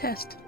test.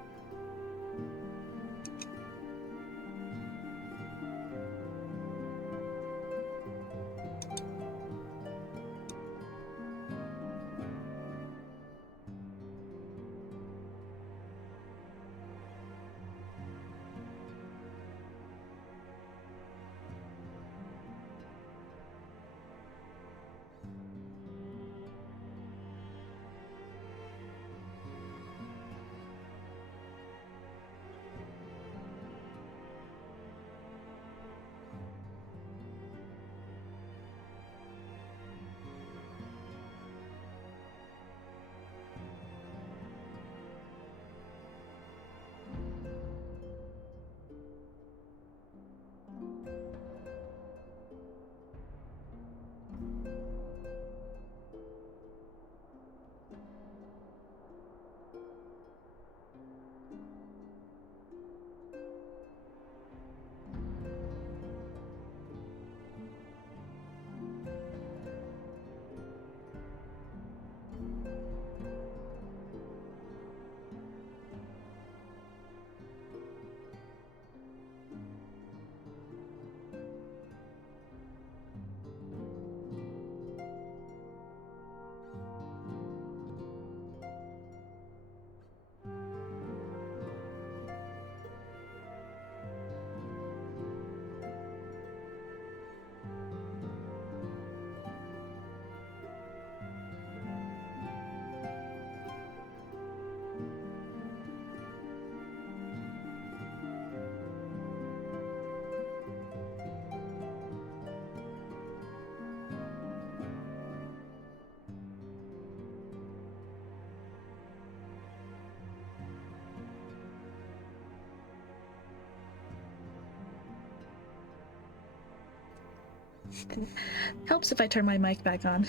Helps if I turn my mic back on.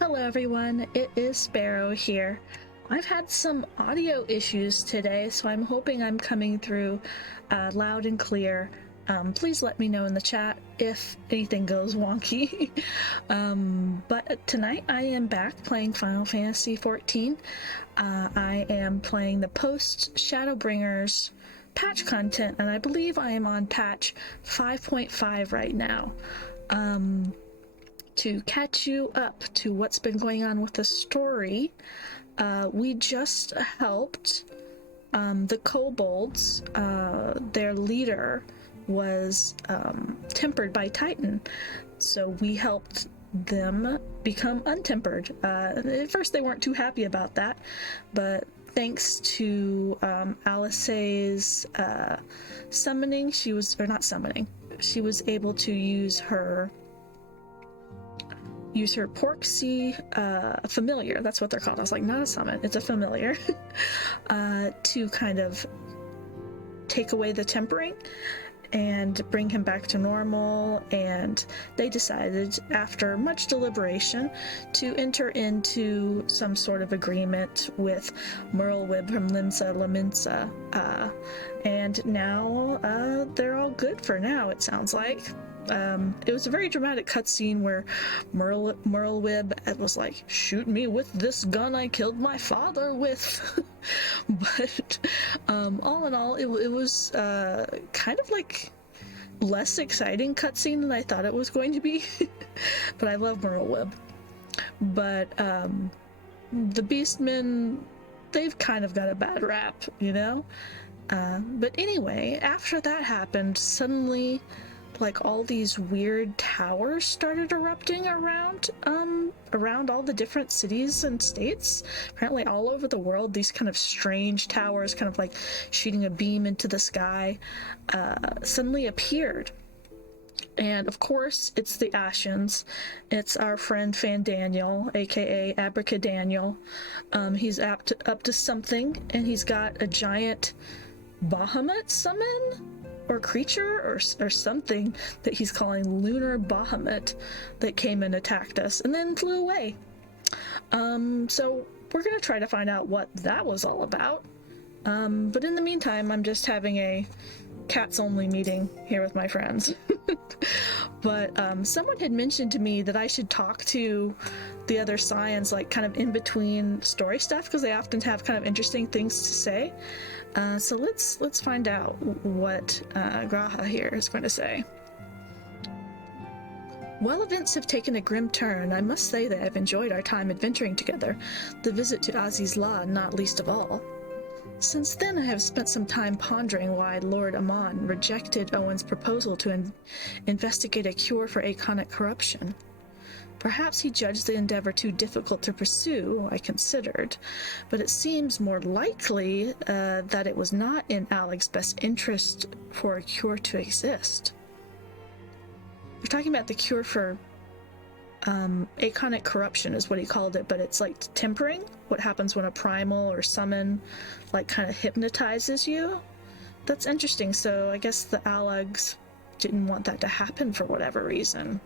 Hello everyone, it is Sparrow here. I've had some audio issues today, so I'm hoping I'm coming through loud and clear. Please let me know in the chat if anything goes wonky. But tonight I am back playing Final Fantasy XIV. I am playing the post-Shadowbringers patch content, and I believe I am on patch 5.5 right now. To catch you up to what's been going on with the story, we just helped the kobolds. Their leader was tempered by Titan, so we helped them become untempered. At first they weren't too happy about that, but thanks to Alice's summoning, she was able to use her Porksy familiar, that's what they're called. I was like, not a summon, it's a familiar, to kind of take away the tempering and bring him back to normal. And they decided, after much deliberation, to enter into some sort of agreement with Merlwib from Limsa Laminsa, and now they're all good for now, it sounds like. It was a very dramatic cutscene where Merlwib was like, shoot me with this gun I killed my father with. But all in all, it was kind of like less exciting cutscene than I thought it was going to be. But I love Merlwib. But the Beastmen, they've kind of got a bad rap, you know? But anyway, after that happened, suddenly like all these weird towers started erupting around all the different cities and states. Apparently all over the world, these kind of strange towers, kind of like shooting a beam into the sky, suddenly appeared. And of course, it's the Ashens. It's our friend Fandaniel, aka Abracadaniel. He's up to something, and he's got a giant Bahamut summon? Or creature or something that he's calling Lunar Bahamut that came and attacked us and then flew away. So we're gonna try to find out what that was all about. But in the meantime, I'm just having a cats-only meeting here with my friends. But someone had mentioned to me that I should talk to the other Scions, like, kind of in between story stuff, because they often have kind of interesting things to say. So let's find out what Graha here is going to say. While events have taken a grim turn, I must say that I've enjoyed our time adventuring together, the visit to Aziz La not least of all. Since then, I have spent some time pondering why Lord Amon rejected Owen's proposal to investigate a cure for achonic corruption. Perhaps he judged the endeavor too difficult to pursue, I considered, but it seems more likely that it was not in Alec's best interest for a cure to exist. We're talking about the cure for achonic corruption is what he called it, but it's like tempering, what happens when a primal or summon like kind of hypnotizes you. That's interesting. So I guess the Alegs didn't want that to happen for whatever reason.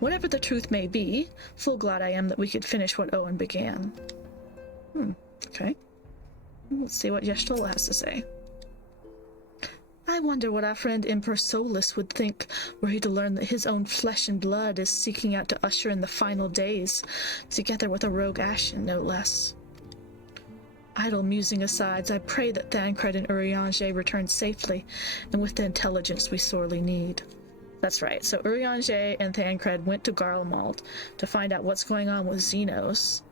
Whatever the truth may be, full glad I am that we could finish what Owen began. Okay. Let's see what Y'shtola has to say. I wonder what our friend Emperor Solus would think were he to learn that his own flesh and blood is seeking out to usher in the final days, together with a rogue Ashen, no less. Idle musing aside, I pray that Thancred and Urianger return safely, and with the intelligence we sorely need. That's right, so Urianger and Thancred went to Garlemald to find out what's going on with Xenos,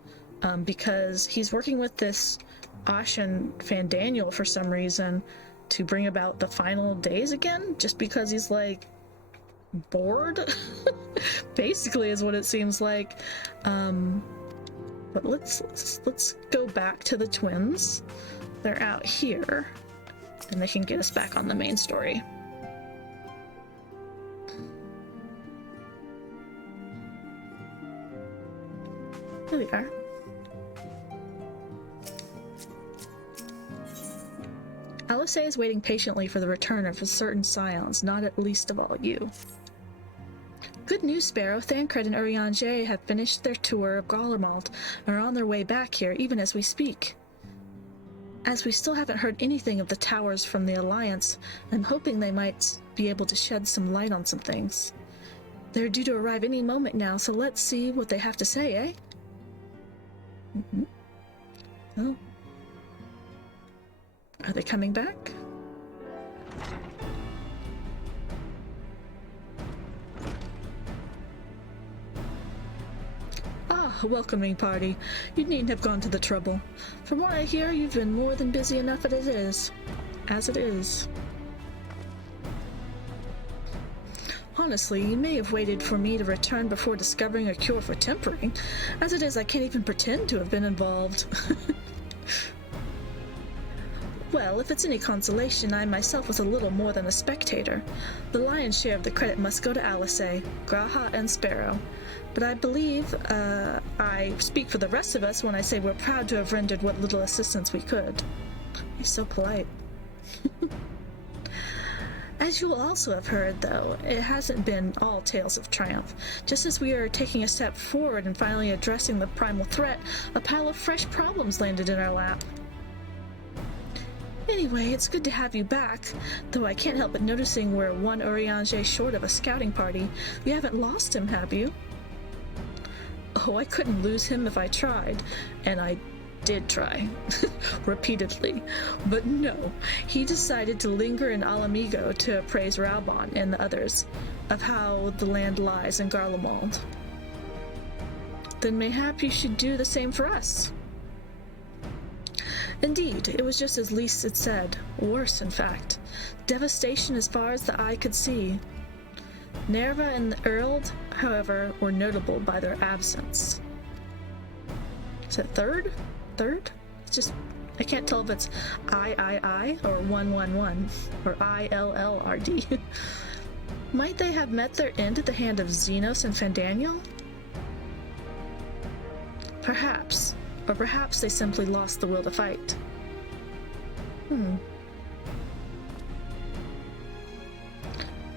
because he's working with this Ashen Fandaniel for some reason, to bring about the final days again, just because he's like bored basically is what it seems like. But let's go back to the twins. They're out here and they can get us back on the main story. Here we are. Alice is waiting patiently for the return of a certain Scions, not at least of all you. Good news, Sparrow. Thancred and Urianger have finished their tour of Garlemald and are on their way back here, even as we speak. As we still haven't heard anything of the towers from the Alliance, I'm hoping they might be able to shed some light on some things. They're due to arrive any moment now, so let's see what they have to say, eh? Oh. Are they coming back? Ah, a welcoming party. You needn't have gone to the trouble. From what I hear, you've been more than busy enough as it is. Honestly, you may have waited for me to return before discovering a cure for tempering. As it is, I can't even pretend to have been involved. Well, if it's any consolation, I myself was a little more than a spectator. The lion's share of the credit must go to Alice, Graha, and Sparrow. But I believe I speak for the rest of us when I say we're proud to have rendered what little assistance we could. He's so polite. As you will also have heard, though, it hasn't been all tales of triumph. Just as we are taking a step forward and finally addressing the primal threat, a pile of fresh problems landed in our lap. Anyway, it's good to have you back, though I can't help but noticing we're one Urianger short of a scouting party. You haven't lost him, have you? Oh, I couldn't lose him if I tried, and I did try, repeatedly. But no, he decided to linger in Alamigo to appraise Raubon and the others of how the land lies in Garlemald. Then mayhap you should do the same for us. Indeed, it was just as Lys had said, worse in fact. Devastation as far as the eye could see. Nerva and the Earld, however, were notable by their absence. Is it third? It's just, I can't tell if it's I or 111 or ILLRD. Might they have met their end at the hand of Xenos and Fandaniel? Perhaps. Or perhaps they simply lost the will to fight.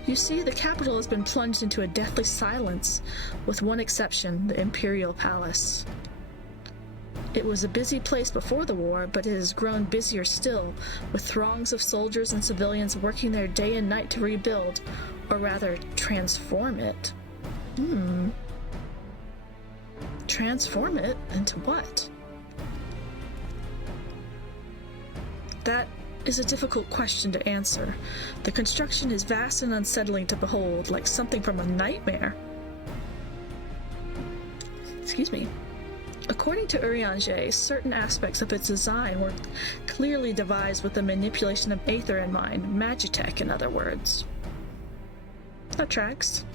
You see, the capital has been plunged into a deathly silence, with one exception, the Imperial Palace. It was a busy place before the war, but it has grown busier still, with throngs of soldiers and civilians working there day and night to rebuild, or rather, transform it. Transform it into what? That is a difficult question to answer. The construction is vast and unsettling to behold, like something from a nightmare. Excuse me. According to Urianger, certain aspects of its design were clearly devised with the manipulation of Aether in mind, Magitech in other words. That tracks.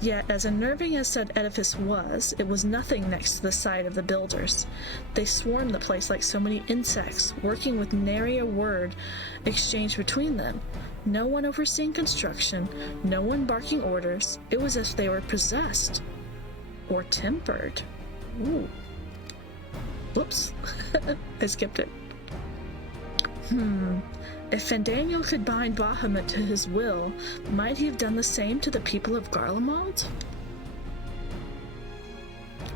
Yet, as unnerving as said edifice was, it was nothing next to the sight of the builders. They swarmed the place like so many insects, working with nary a word exchanged between them. No one overseeing construction, no one barking orders. It was as if they were possessed. Or tempered. Ooh. Whoops. I skipped it. If Fandaniel could bind Bahamut to his will, might he have done the same to the people of Garlemald?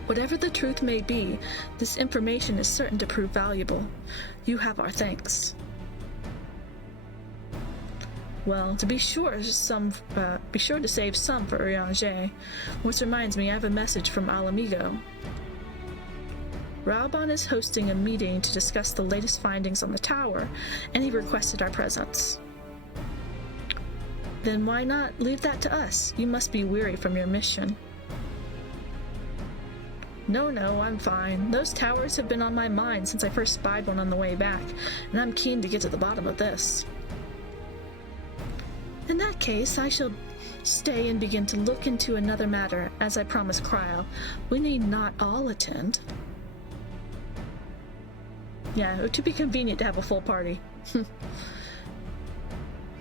Whatever the truth may be, this information is certain to prove valuable. You have our thanks. Well, to be sure to save some for Urianger. Which reminds me, I have a message from Alamigo. Raubon is hosting a meeting to discuss the latest findings on the tower, and he requested our presence. Then why not leave that to us? You must be weary from your mission. No, I'm fine. Those towers have been on my mind since I first spied one on the way back, and I'm keen to get to the bottom of this. In that case, I shall stay and begin to look into another matter, as I promised Cryle. We need not all attend. Yeah, it would be convenient to have a full party.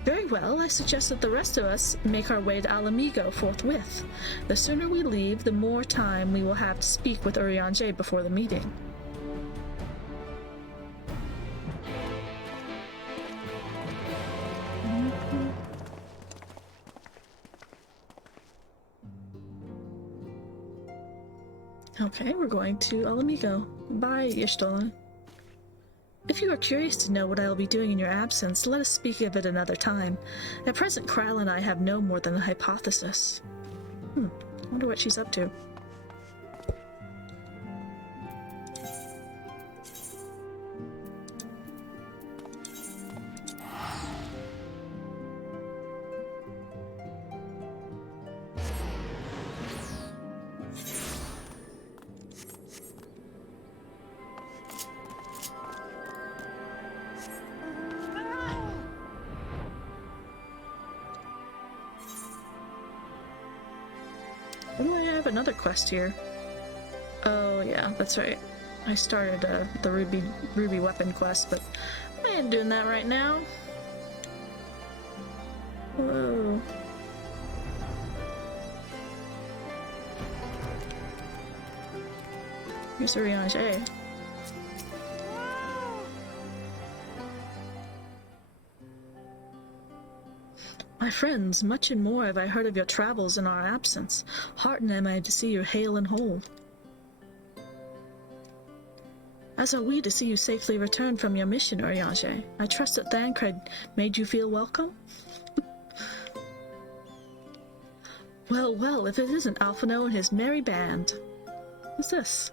Very well, I suggest that the rest of us make our way to Alamigo forthwith. The sooner we leave, the more time we will have to speak with Urianger before the meeting. Okay, we're going to Alamigo. Bye, Y'shtola. If you are curious to know what I will be doing in your absence, let us speak of it another time. At present, Kryle and I have no more than a hypothesis. I wonder what she's up to. Oh, I have another quest here. Oh yeah, that's right. I started the ruby weapon quest, but I ain't doing that right now. Whoa. Here's Urianger. My friends, much and more have I heard of your travels in our absence. Heartened am I to see you hale and whole. As are we to see you safely returned from your mission, Urianger. I trust that Thancred made you feel welcome? Well, if it isn't Alphino and his merry band. Who's this?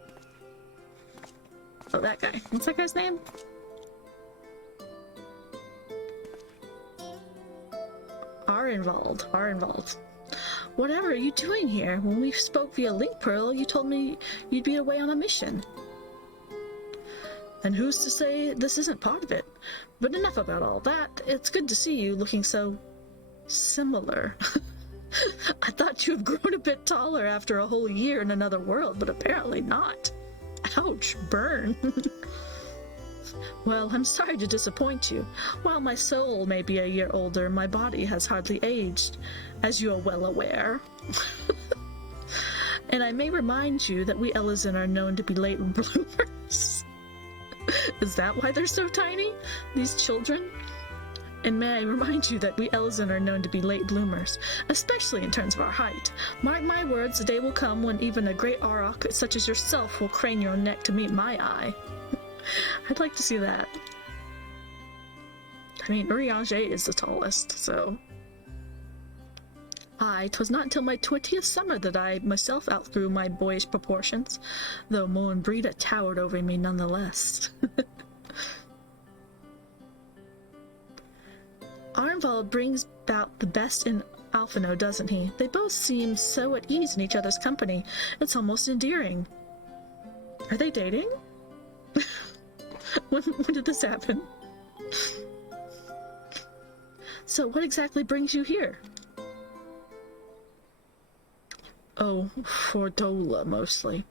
Oh, that guy. What's that guy's name? Arenvald. Whatever are you doing here? When we spoke via Link Pearl, you told me you'd be away on a mission. And who's to say this isn't part of it? But enough about all that. It's good to see you looking so similar. I thought you have grown a bit taller after a whole year in another world, but apparently not. Ouch, burn. Well, I'm sorry to disappoint you. While my soul may be a year older, my body has hardly aged, as you are well aware. And I may remind you that we Elezen are known to be late bloomers. Is that why they're so tiny? These children? And may I remind you that we Elzen are known to be late bloomers, especially in terms of our height. Mark my words, the day will come when even a great Auroch such as yourself will crane your neck to meet my eye. I'd like to see that. I mean, Urianger is the tallest, so... 'Twas not until my 20th summer that I myself outgrew my boyish proportions, though Moen Breda towered over me nonetheless. Arnvald brings out the best in Alphino, doesn't he? They both seem so at ease in each other's company. It's almost endearing. Are they dating? When did this happen? So what exactly brings you here? Oh, for Dola, mostly.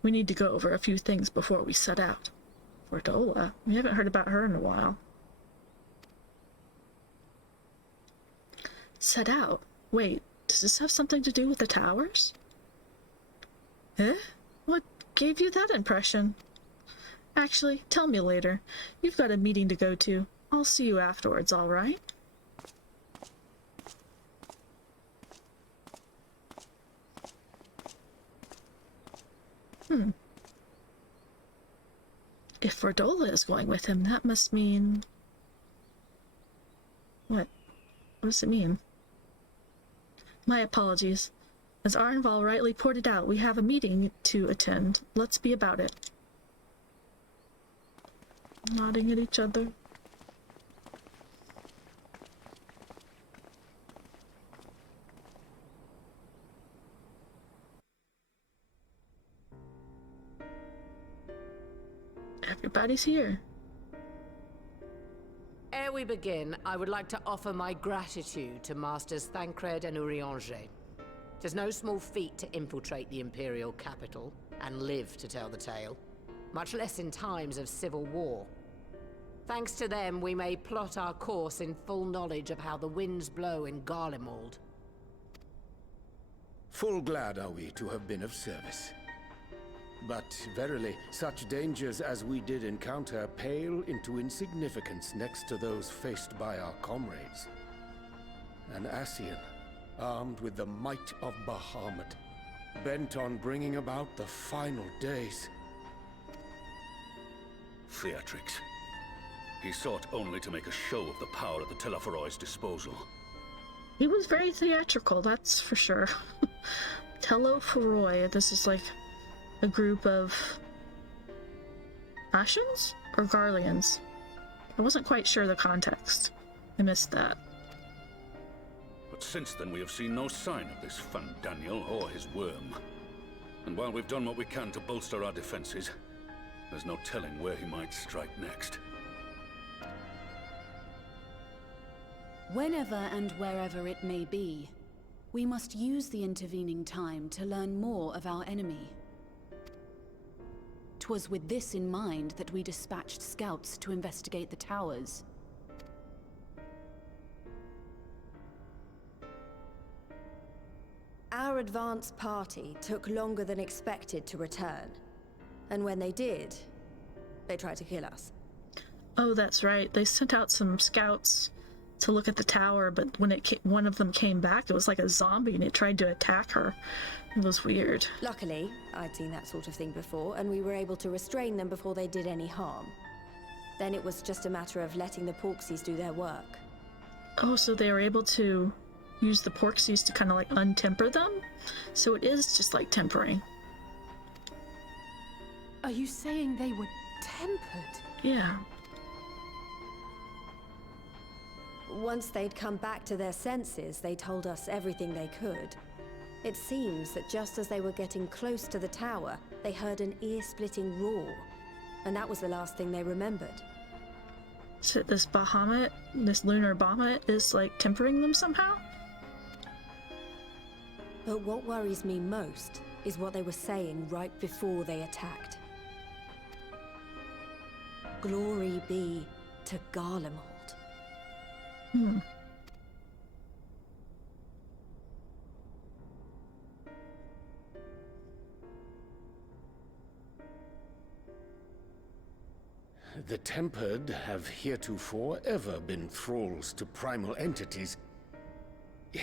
We need to go over a few things before we set out. For Dola? We haven't heard about her in a while. Set out? Wait, does this have something to do with the towers? Eh? What gave you that impression? Actually, tell me later. You've got a meeting to go to. I'll see you afterwards, all right? If Verdola is going with him, that must mean... What? What does it mean? My apologies. As Arnval rightly pointed out, we have a meeting to attend. Let's be about it. Nodding at each other. Everybody's here. Ere we begin, I would like to offer my gratitude to Masters Thancred and Urianger. 'Tis no small feat to infiltrate the Imperial capital and live to tell the tale, much less in times of civil war. Thanks to them, we may plot our course in full knowledge of how the winds blow in Garlemald. Full glad are we to have been of service. But verily, such dangers as we did encounter pale into insignificance next to those faced by our comrades. An Ascian, armed with the might of Bahamut, bent on bringing about the final days. Theatrics. He sought only to make a show of the power at the Teleforoi's disposal. He was very theatrical, that's for sure. Teleforoi, this is like a group of Ascians or Garleans? I wasn't quite sure the context. I missed that. But since then we have seen no sign of this Daniel or his worm. And while we've done what we can to bolster our defenses, there's no telling where he might strike next. Whenever and wherever it may be, we must use the intervening time to learn more of our enemy. 'Twas with this in mind that we dispatched scouts to investigate the towers. Our advance party took longer than expected to return. And when they did, they tried to kill us. Oh, that's right. They sent out some scouts to look at the tower, but when one of them came back, it was like a zombie and it tried to attack her. It was weird. Luckily, I'd seen that sort of thing before, and we were able to restrain them before they did any harm. Then it was just a matter of letting the Porksies do their work. Oh, so they were able to use the Porksies to kind of like untemper them? So it is just like tempering. Are you saying they were tempered? Yeah. Once they'd come back to their senses, they told us everything they could. It seems that just as they were getting close to the tower, they heard an ear-splitting roar. And that was the last thing they remembered. So this Bahamut, this lunar Bahamut, is like tempering them somehow? But what worries me most is what they were saying right before they attacked. Glory be to Garlemald. The Tempered have heretofore ever been thralls to primal entities.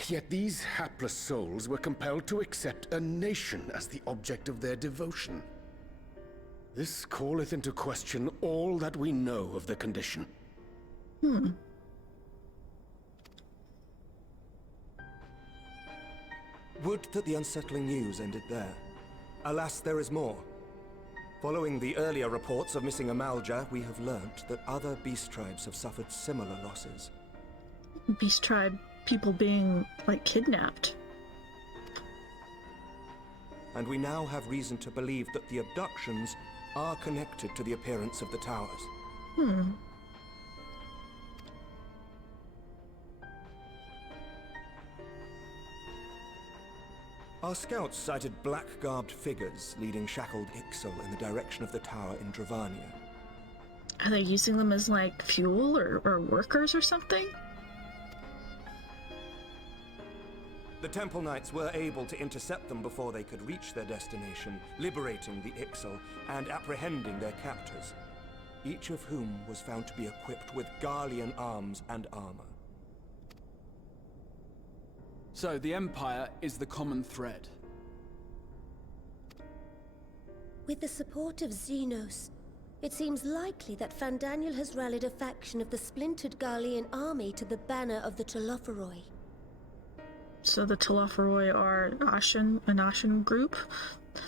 Yet these hapless souls were compelled to accept a nation as the object of their devotion. This calleth into question all that we know of the condition. Would that the unsettling news ended there. Alas, there is more. Following the earlier reports of missing Amalja, we have learnt that other beast tribes have suffered similar losses. Beast tribe people being, like, kidnapped. And we now have reason to believe that the abductions are connected to the appearance of the towers. Our scouts sighted black-garbed figures leading shackled Ixal in the direction of the tower in Dravania. Are they using them as, like, fuel or workers or something? The Temple Knights were able to intercept them before they could reach their destination, liberating the Ixal and apprehending their captors, each of whom was found to be equipped with Garlean arms and armor. So the Empire is the common thread. With the support of Xenos, it seems likely that Fandaniel has rallied a faction of the splintered Garlean army to the banner of the Telophoroi. So the Telophoroi are an Ashen group?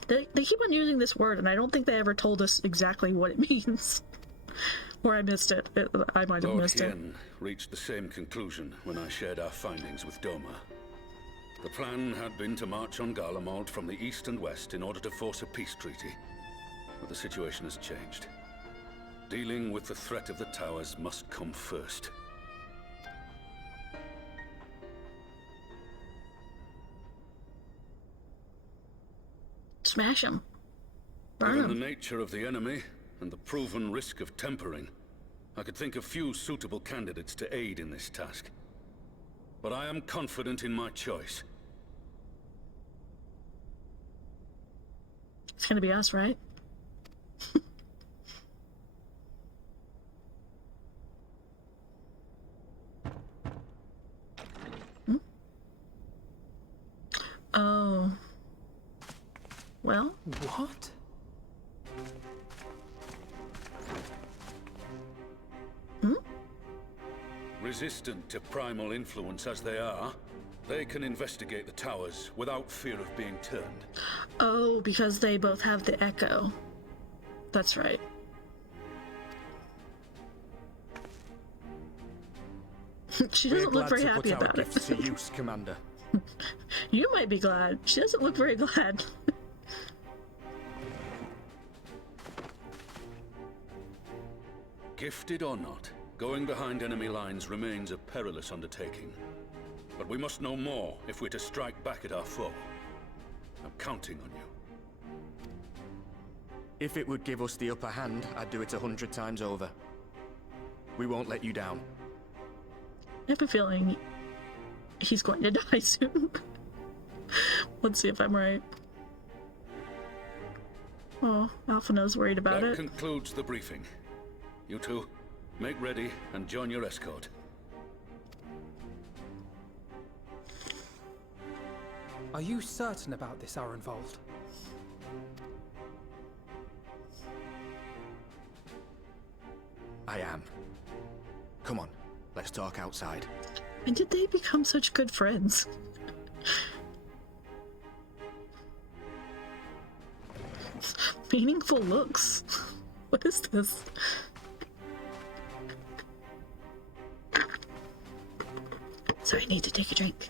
They keep on using this word, and I don't think they ever told us exactly what it means. Or I missed it. I might have missed it. Lord Hien reached the same conclusion when I shared our findings with Doma. The plan had been to march on Garlemald from the east and west in order to force a peace treaty. But the situation has changed. Dealing with the threat of the towers must come first. Smash them. Burn Given the them. nature of the enemy and the proven risk of tempering, I could think of few suitable candidates to aid in this task. But I am confident in my choice. It's gonna be us, right? Oh. Well? What? Resistant to primal influence as they are, they can investigate the towers without fear of being turned. Oh, because they both have the echo. That's right. She doesn't look very happy about it. To use, Commander. You might be glad. She doesn't look very glad. Gifted or not, going behind enemy lines remains a perilous undertaking. But we must know more if we're to strike back at our foe. I'm counting on you. If it would give us the upper hand, I'd do it 100 times over. We won't let you down. I have a feeling he's going to die soon. Let's see if I'm right. Oh, Alphina's worried about That it. concludes the briefing. You two, make ready and join your escort. Are you certain about this, Arenvold? I am. Come on, let's talk outside. When did they become such good friends? Meaningful looks. What is this? So I need to take a drink.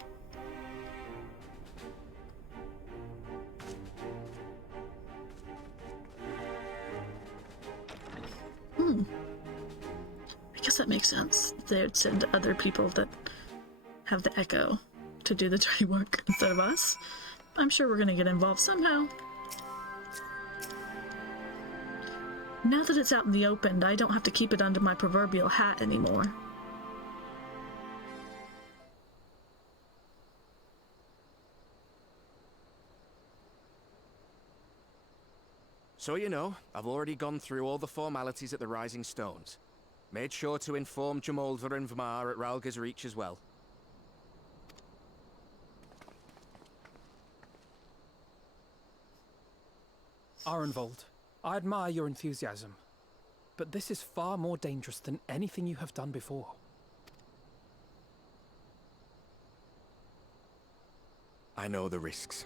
I guess that makes sense. They would send other people that have the echo to do the dirty work instead of us. I'm sure we're gonna get involved somehow. Now that it's out in the open, I don't have to keep it under my proverbial hat anymore. So you know, I've already gone through all the formalities at the Rising Stones. Made sure to inform Jamolver and Vmar at Ralga's Reach as well. Arenvold, I admire your enthusiasm, but this is far more dangerous than anything you have done before. I know the risks.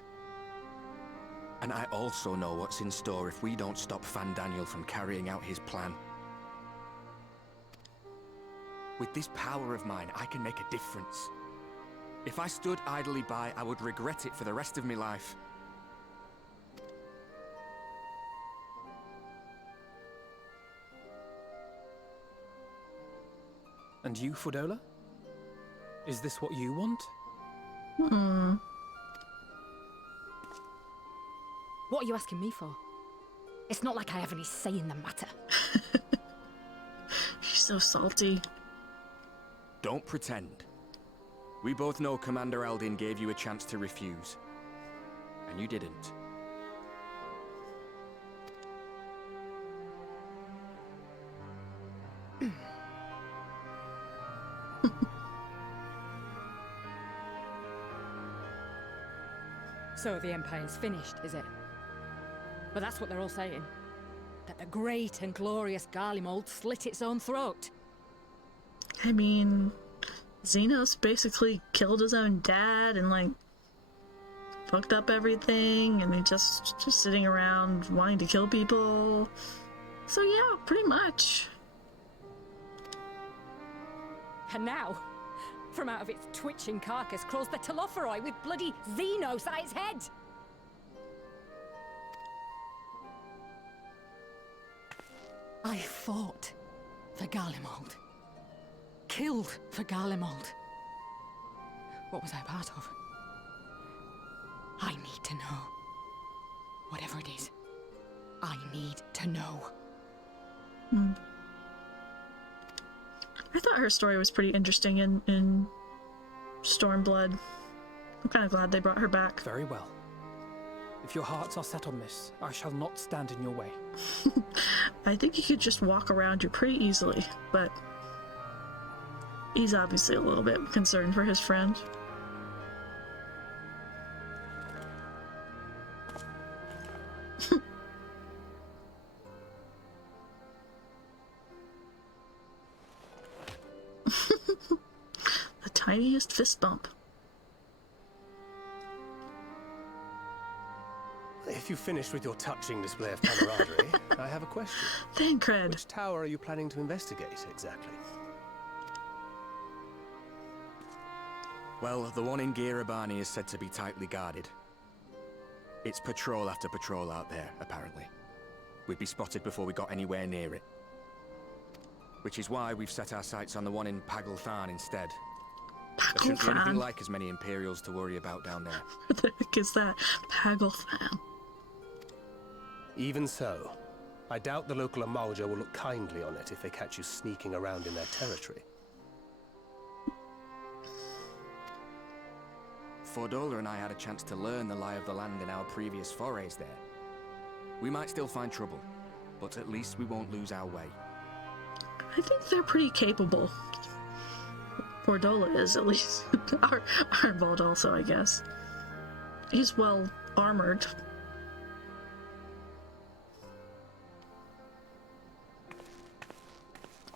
And I also know what's in store if we don't stop Fandaniel from carrying out his plan. With this power of mine, I can make a difference. If I stood idly by, I would regret it for the rest of my life. And you, Fudola? Is this what you want? What are you asking me for? It's not like I have any say in the matter. She's so salty. Don't pretend. We both know Commander Eldin gave you a chance to refuse. And you didn't. So the Empire's finished, is it? But that's what they're all saying. That the great and glorious Garlemald slit its own throat. I mean, Xenos basically killed his own dad and, like, fucked up everything, and he just sitting around wanting to kill people. So yeah, pretty much. And now, from out of its twitching carcass crawls the Telophoroi with bloody Xenos at its head! I fought for Garlemald. Killed for Garlemald. What was I part of? I need to know. Whatever it is, I need to know. I thought her story was pretty interesting in Stormblood. I'm kind of glad they brought her back. Very well. If your hearts are set on this, I shall not stand in your way. I think he could just walk around you pretty easily, but he's obviously a little bit concerned for his friend. The tiniest fist bump. If you've finished with your touching display of camaraderie, I have a question. Thancred. Which tower are you planning to investigate, exactly? Well, the one in Girabani is said to be tightly guarded. It's patrol after patrol out there, apparently. We'd be spotted before we got anywhere near it. Which is why we've set our sights on the one in Pagelthan instead. There shouldn't be anything like as many Imperials to worry about down there. What the heck is that? Pagelthan. Even so, I doubt the local Amalja will look kindly on it if they catch you sneaking around in their territory. Fordola and I had a chance to learn the lie of the land in our previous forays there. We might still find trouble, but at least we won't lose our way. I think they're pretty capable. Fordola is, at least. Arnvold also, I guess. He's well armored.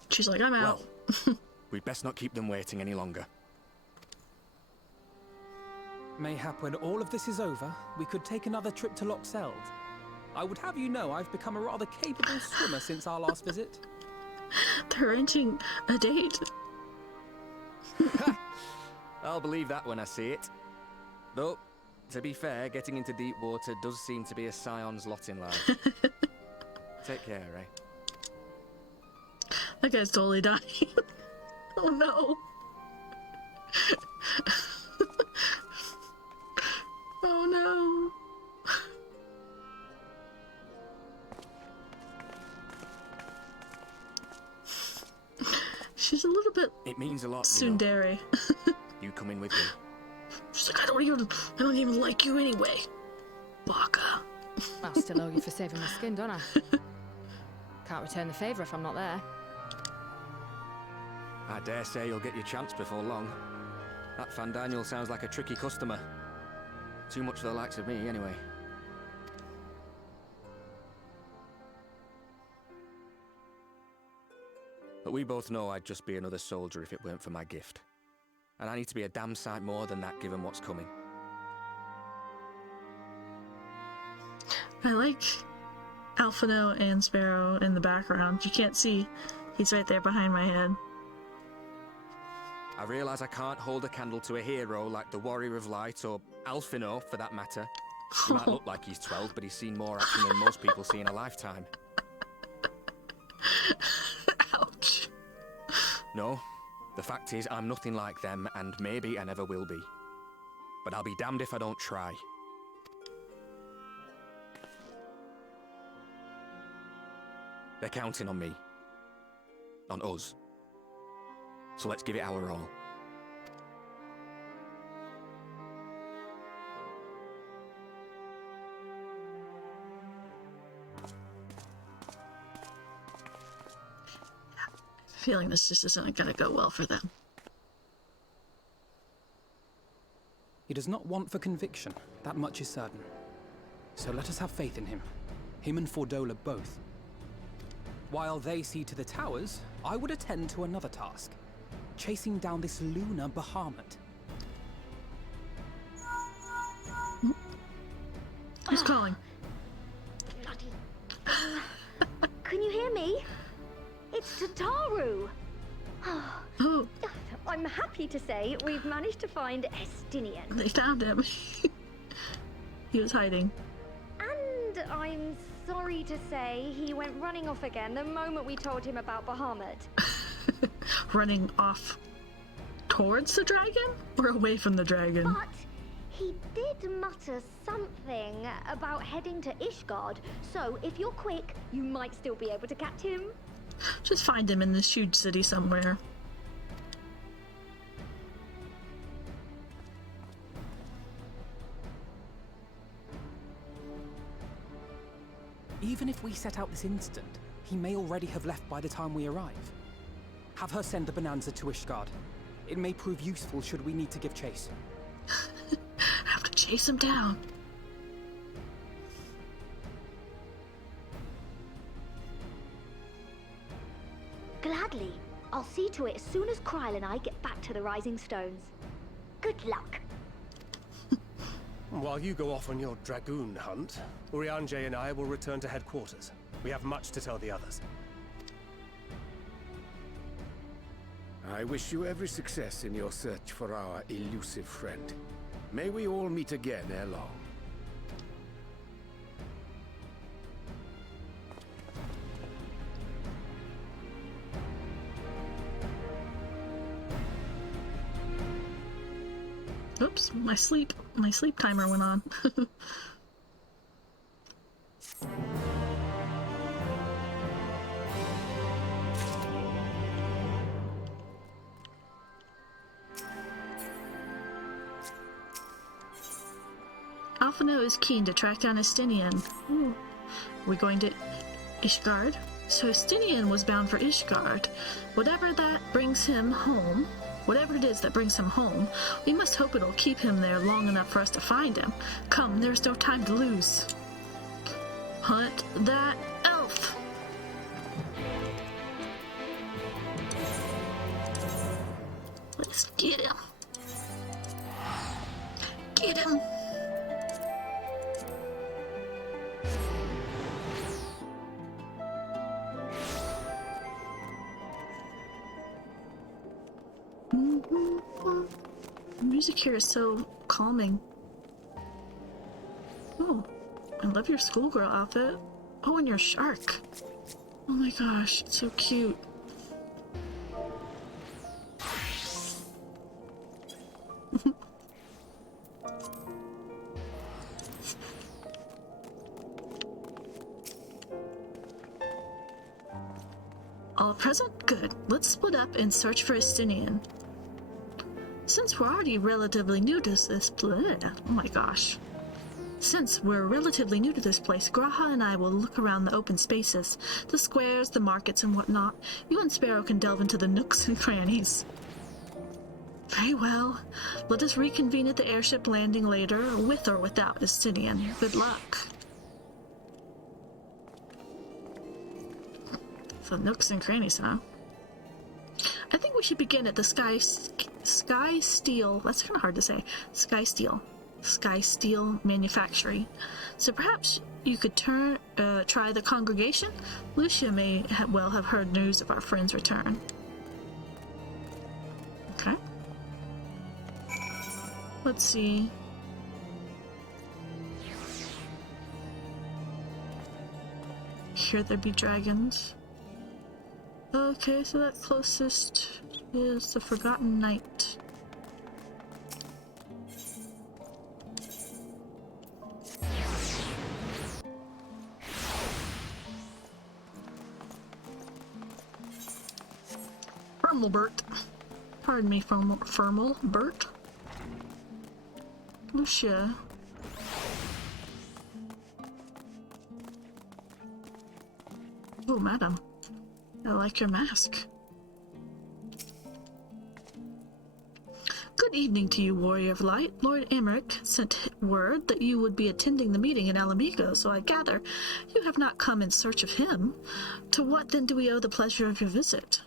She's like, I'm out. Well, we'd best not keep them waiting any longer. Mayhap when all of this is over, we could take another trip to Loxeld. I would have you know I've become a rather capable swimmer since our last visit. They're arranging a date. I'll believe that when I see it. Though, to be fair, getting into deep water does seem to be a scion's lot in life. Take care, Ray. That guy's totally dying. Oh no. Oh no. She's a little bit. It means a lot. Tsundere. You come in with me. She's like, I don't even like you anyway. Baka. I'll still owe you for saving my skin, don't I? Can't return the favour if I'm not there. I dare say you'll get your chance before long. That Fandaniel sounds like a tricky customer. Too much for the likes of me, anyway. But we both know I'd just be another soldier if it weren't for my gift. And I need to be a damn sight more than that given what's coming. I like Alphino and Sparrow in the background. You can't see. He's right there behind my head. I realise I can't hold a candle to a hero like the Warrior of Light, or Alphino, for that matter. He might look like he's 12, but he's seen more action than most people see in a lifetime. Ouch. No, the fact is I'm nothing like them, and maybe I never will be. But I'll be damned if I don't try. They're counting on me. On us. So let's give it our all. Feeling this just isn't going to go well for them. He does not want for conviction, that much is certain. So let us have faith in him. Him and Fordola both. While they see to the towers, I would attend to another task. Chasing down this lunar Bahamut. Who's calling? Bloody. Can you hear me? It's Tataru! Oh. I'm happy to say we've managed to find Estinian. They found him. He was hiding. And I'm sorry to say he went running off again the moment we told him about Bahamut. Running off towards the dragon or away from the dragon? But he did mutter something about heading to Ishgard, so if you're quick, you might still be able to catch him. Just find him in this huge city somewhere. Even if we set out this instant, he may already have left by the time we arrive. Have her send the bonanza to Ishgard. It may prove useful should we need to give chase. Have to chase him down. Gladly. I'll see to it as soon as Kryl and I get back to the Rising Stones. Good luck. While you go off on your dragoon hunt, Urianger and I will return to headquarters. We have much to tell the others. I wish you every success in your search for our elusive friend. May we all meet again ere long. Oops, my sleep timer went on. Alphino is keen to track down Estinian. Ooh. We're going to Ishgard? So Estinian was bound for Ishgard. Whatever that brings him home, whatever it is that brings him home, we must hope it'll keep him there long enough for us to find him. Come, there's no time to lose. Hunt that elf! Let's get him. Get him! The music here is so calming. Oh, I love your schoolgirl outfit. Oh, and your shark. Oh my gosh, it's so cute. All present? Good. Let's split up and search for Estinian. Since we're already relatively new to this oh my gosh. Since we're relatively new to this place, Graha and I will look around the open spaces, the squares, the markets, and whatnot. You and Sparrow can delve into the nooks and crannies. Very well. Let us reconvene at the airship landing later, with or without Justinian. Good luck. So nooks and crannies, huh? I think we should begin at the Sky Steel. That's kind of hard to say. Sky Steel manufactory. So perhaps you could try the congregation. Lucia may well have heard news of our friend's return. Okay. Let's see. Here there be dragons. Okay, so that closest is the Forgotten Knight. Firmalbert. Pardon me, Firmalbert. Lucia. Oh, madam. I like your mask. Good evening to you, Warrior of Light. Lord Emmerich sent word that you would be attending the meeting in Alamigo, so I gather you have not come in search of him. To what then do we owe the pleasure of your visit?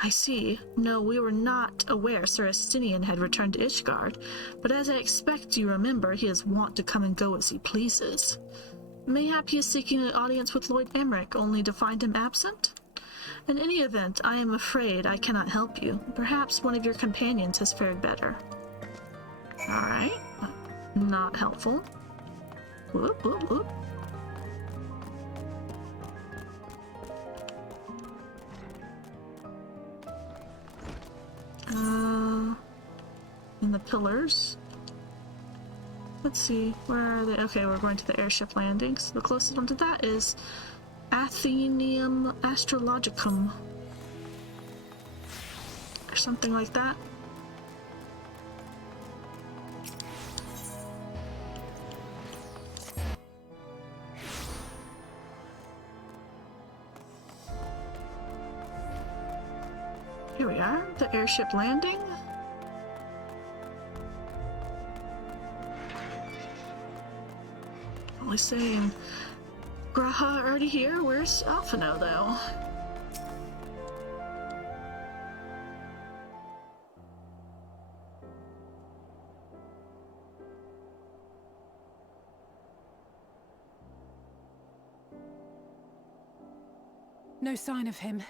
I see. No, we were not aware Sir Estinian had returned to Ishgard, but as I expect you remember, he is wont to come and go as he pleases. Mayhap he is seeking an audience with Lord Emmerich, only to find him absent? In any event, I am afraid I cannot help you. Perhaps one of your companions has fared better. Alright. Not helpful. Whoop, whoop, whoop. In the pillars. Let's see, where are they? Okay, we're going to the airship landing. So the closest one to that is Athenium Astrologicum. Or something like that. Here we are, the airship landing. Only saying, Graha already here? Where's Alphino, though? No sign of him.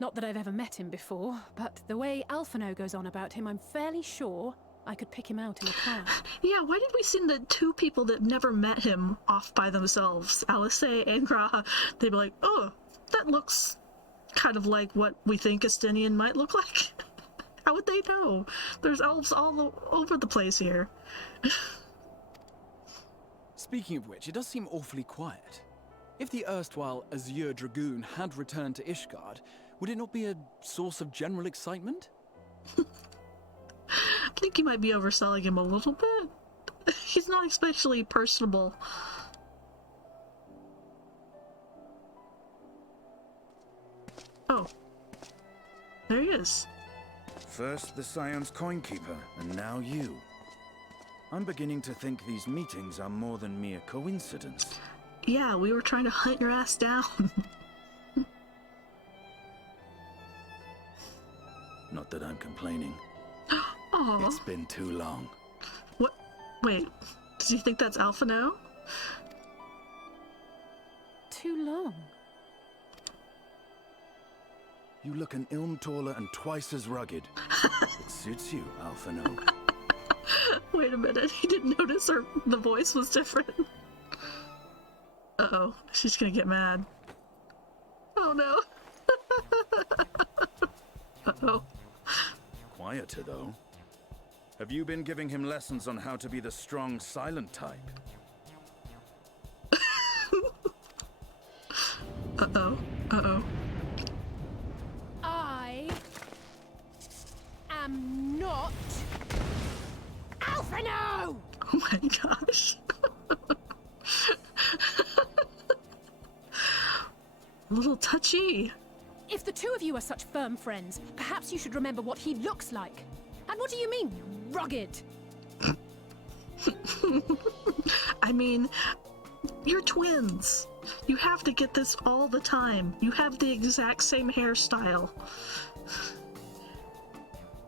Not that I've ever met him before, but the way Alphino goes on about him, I'm fairly sure I could pick him out in a crowd. Yeah, why did we send the two people that never met him off by themselves, Alice and Graha? They'd be like, oh, that looks kind of like what we think Estinian might look like. How would they know? There's elves all over the place here. Speaking of which, it does seem awfully quiet. If the erstwhile Azure Dragoon had returned to Ishgard, would it not be a source of general excitement? I think you might be overselling him a little bit. He's not especially personable. Oh. There he is. First the Scion's Coinkeeper, and now you. I'm beginning to think these meetings are more than mere coincidence. Yeah, we were trying to hunt your ass down. Not that I'm complaining. Aww. It's been too long. What? Wait, does he think that's Alphino? Too long? You look an ilm taller and twice as rugged. It suits you, Alphino. Wait a minute, he didn't notice the voice was different. Uh-oh, she's gonna get mad. Oh no. Uh-oh. Quieter, though. Have you been giving him lessons on how to be the strong, silent type? Uh-oh. Uh-oh. I am not Alphino! Alphino! Oh my gosh. A little touchy. If the two of you are such firm friends, perhaps you should remember what he looks like. And what do you mean, rugged? I mean, you're twins. You have to get this all the time. You have the exact same hairstyle.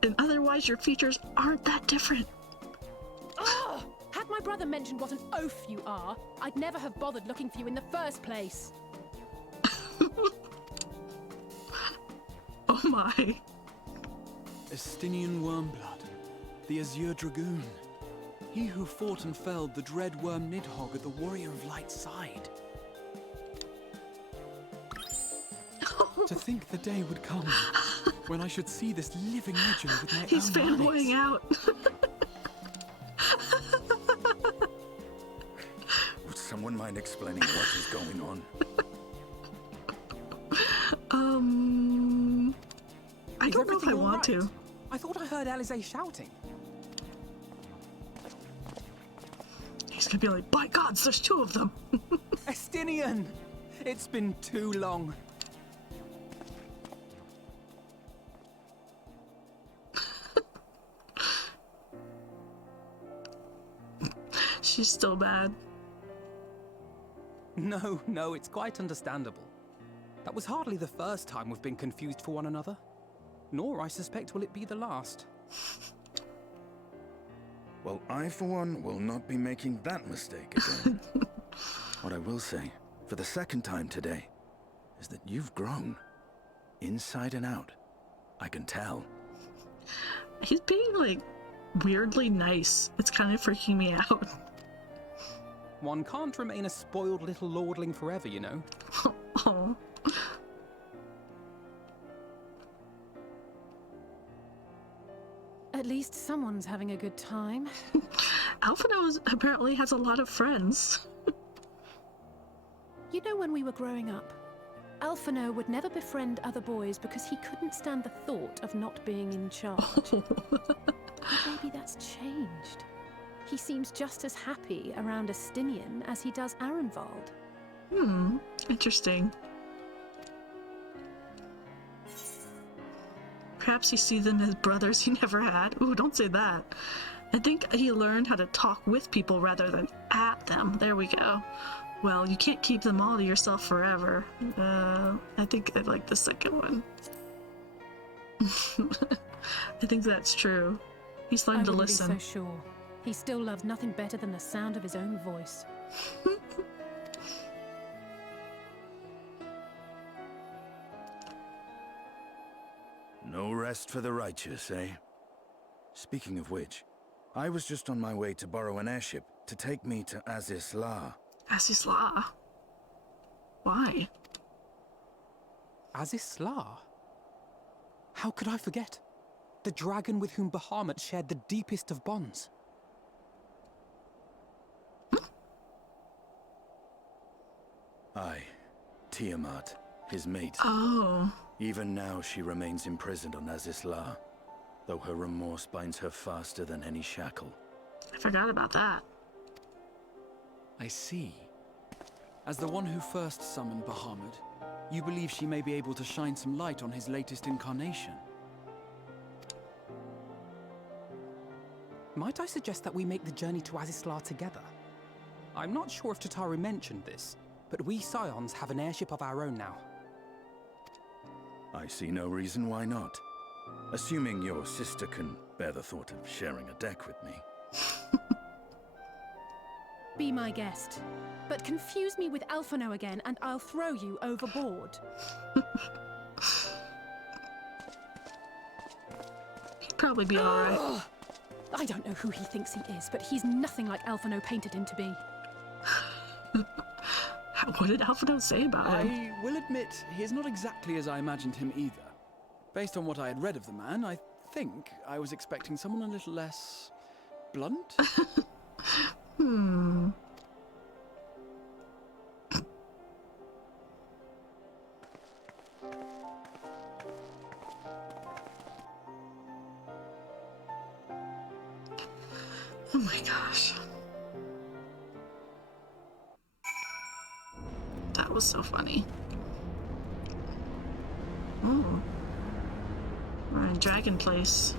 And otherwise your features aren't that different. Ugh! Had my brother mentioned what an oaf you are, I'd never have bothered looking for you in the first place. Oh my. Estinian Wormblood, the Azure Dragoon. He who fought and felled the dread worm Nidhogg at the Warrior of Light's side. To think the day would come when I should see this living legend with my He's own fanboying eyes. out. Would someone mind explaining what is going on? I don't know if I want to. I thought I heard Alize shouting. He's gonna be like, by gods, there's two of them. Estinian! It's been too long. She's still bad. No, it's quite understandable. That was hardly the first time we've been confused for one another. Nor, I suspect, will it be the last. Well, I, for one, will not be making that mistake again. What I will say, for the second time today, is that you've grown. Inside and out. I can tell. He's being, like, weirdly nice. It's kind of freaking me out. One can't remain a spoiled little lordling forever, you know. Oh. At least someone's having a good time. Alphino apparently has a lot of friends. You know, when we were growing up, Alphino would never befriend other boys because he couldn't stand the thought of not being in charge. But maybe that's changed. He seems just as happy around Estinian as he does Arenvald. Interesting. Perhaps you see them as brothers he never had. Ooh, don't say that. I think he learned how to talk with people rather than at them. There we go. Well, you can't keep them all to yourself forever. I think I like the second one. I think that's true. He's learned to listen. I wouldn't be so sure. He still loves nothing better than the sound of his own voice. No rest for the righteous, eh? Speaking of which, I was just on my way to borrow an airship to take me to Azis La. Azis La? Why? Azis La? How could I forget? The dragon with whom Bahamut shared the deepest of bonds. Aye, Tiamat, his mate. Oh. Even now she remains imprisoned on Azis La, though her remorse binds her faster than any shackle. I forgot about that. I see. As the one who first summoned Bahamut, you believe she may be able to shine some light on his latest incarnation. Might I suggest that we make the journey to Azis La together? I'm not sure if Tataru mentioned this, but we Scions have an airship of our own now. I see no reason why not. Assuming your sister can bear the thought of sharing a deck with me. Be my guest. But confuse me with Alphino again and I'll throw you overboard. He'd probably be alright. I don't know who he thinks he is, but he's nothing like Alphino painted him to be. What did Alphino say about him? I will admit, he's not exactly as I imagined him either. Based on what I had read of the man, I think I was expecting someone a little less... blunt? That was so funny. Ooh. We're in Dragon Place.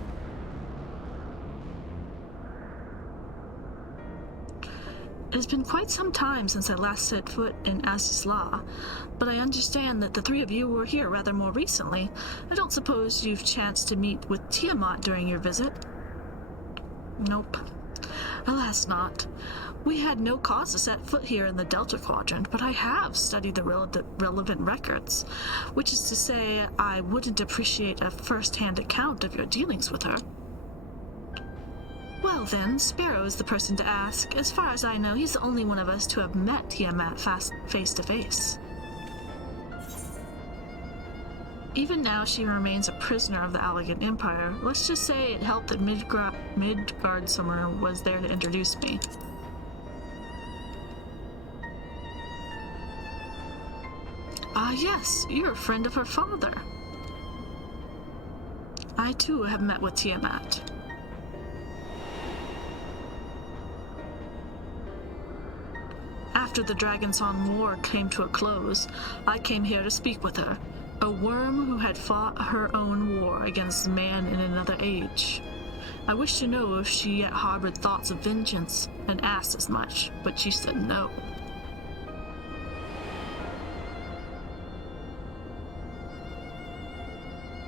It has been quite some time since I last set foot in Azizla, but I understand that the three of you were here rather more recently. I don't suppose you've chanced to meet with Tiamat during your visit? Nope. Alas not. We had no cause to set foot here in the Delta Quadrant, but I have studied the relevant records, which is to say I wouldn't appreciate a first-hand account of your dealings with her. Well then, Sparrow is the person to ask. As far as I know, he's the only one of us to have met Tiamat face to face. Even now, she remains a prisoner of the Allegan Empire. Let's just say it helped that Midgard Summer was there to introduce me. Ah yes, you're a friend of her father. I too have met with Tiamat. After the Dragonsong War came to a close, I came here to speak with her, a worm who had fought her own war against man in another age. I wished to know if she yet harbored thoughts of vengeance, and asked as much, but she said no.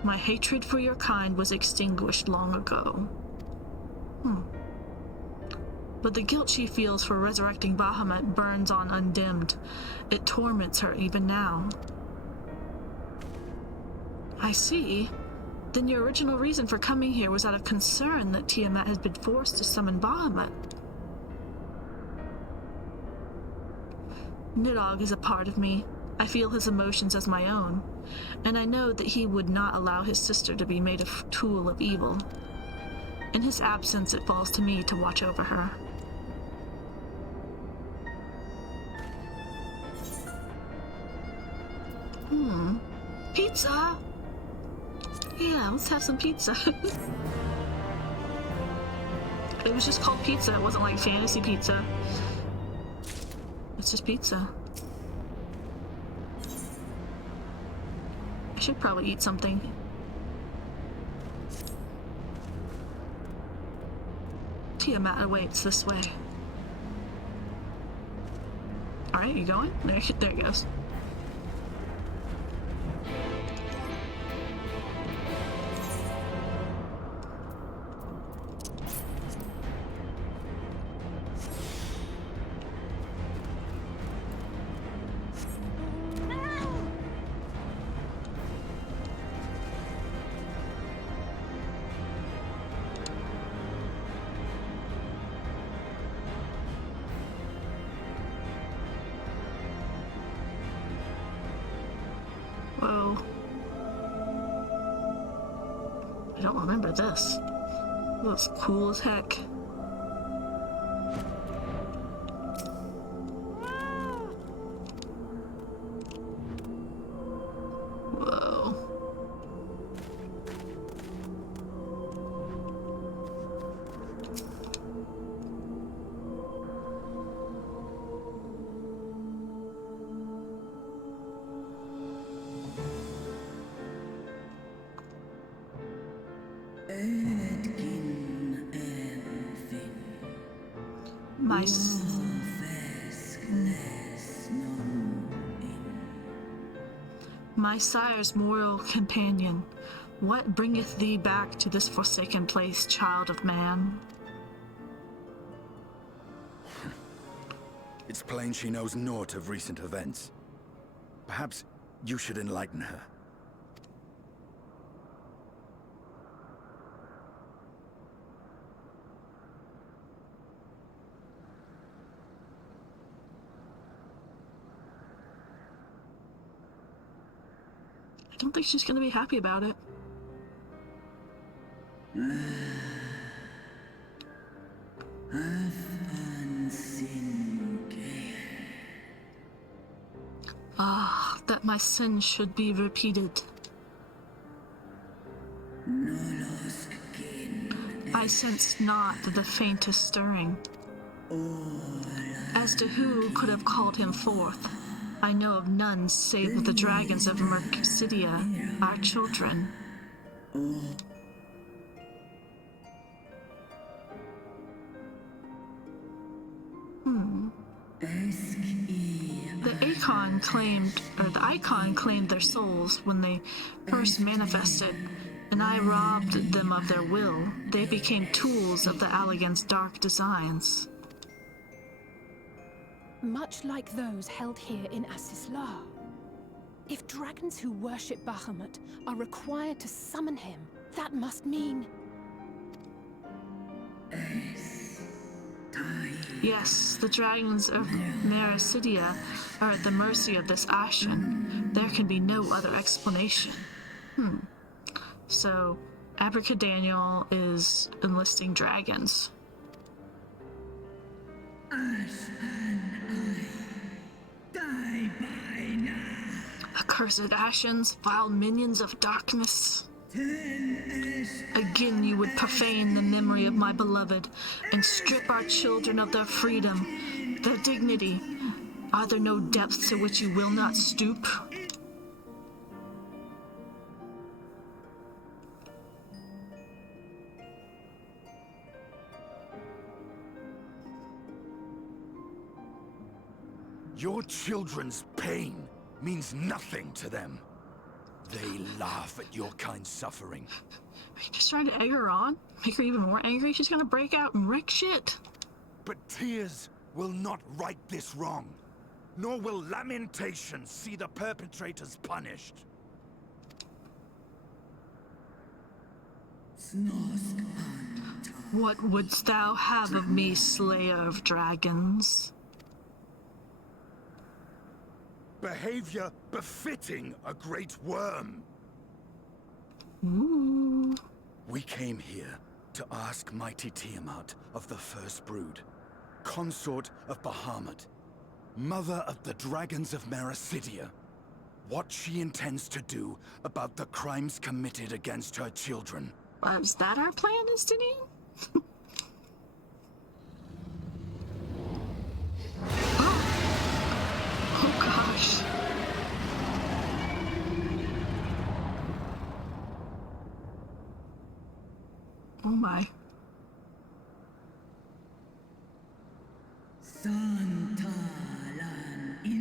My hatred for your kind was extinguished long ago. But the guilt she feels for resurrecting Bahamut burns on undimmed. It torments her even now. I see. Then your original reason for coming here was out of concern that Tiamat has been forced to summon Bahamut. Nidog is a part of me. I feel his emotions as my own, and I know that he would not allow his sister to be made a tool of evil. In his absence, it falls to me to watch over her. Pizza! Yeah, let's have some pizza. It was just called pizza, it wasn't like fantasy pizza. It's just pizza. I should probably eat something. Tiamat awaits this way. Alright, you going? There it goes. Whoa. I don't remember this. It looks cool as heck. Whoa. My sire's mortal companion, what bringeth thee back to this forsaken place, child of man? It's plain she knows naught of recent events. Perhaps you should enlighten her. I don't think she's gonna be happy about it. Ah, that my sins should be repeated. I sensed not the faintest stirring. As to who could have called him forth, I know of none save the dragons of Mercidia, our children. The icon claimed their souls when they first manifested, and I robbed them of their will. They became tools of the Allagan's dark designs. Much like those held here in Asisla. If dragons who worship Bahamut are required to summon him, that must mean... Yes, the dragons of Mercidia are at the mercy of this Ashen. There can be no other explanation. So, Abracadaniel is enlisting dragons. Accursed Ashens, vile minions of darkness. Again you would profane the memory of my beloved and strip our children of their freedom, their dignity. Are there no depths to which you will not stoop? Your children's pain means nothing to them. They laugh at your kind suffering. Are you just trying to egg her on? Make her even more angry? She's gonna break out and wreck shit. But tears will not right this wrong, nor will lamentation see the perpetrators punished. What wouldst thou have of me, slayer of dragons? Behavior befitting a great worm. Ooh. We came here to ask mighty Tiamat of the First Brood, consort of Bahamut, mother of the dragons of Mercidia, what she intends to do about the crimes committed against her children. Is that our plan, Istinian? Oh gosh. Oh my.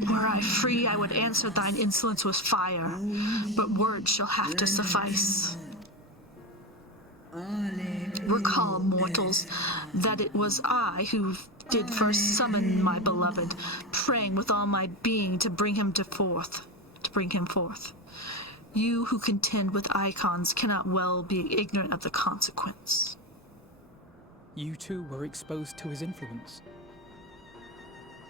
Were I free, I would answer thine insolence with fire, but words shall have to suffice. Recall, mortals, that it was I who did first summon my beloved, praying with all my being to bring him forth. You who contend with icons cannot well be ignorant of the consequence. You too were exposed to his influence.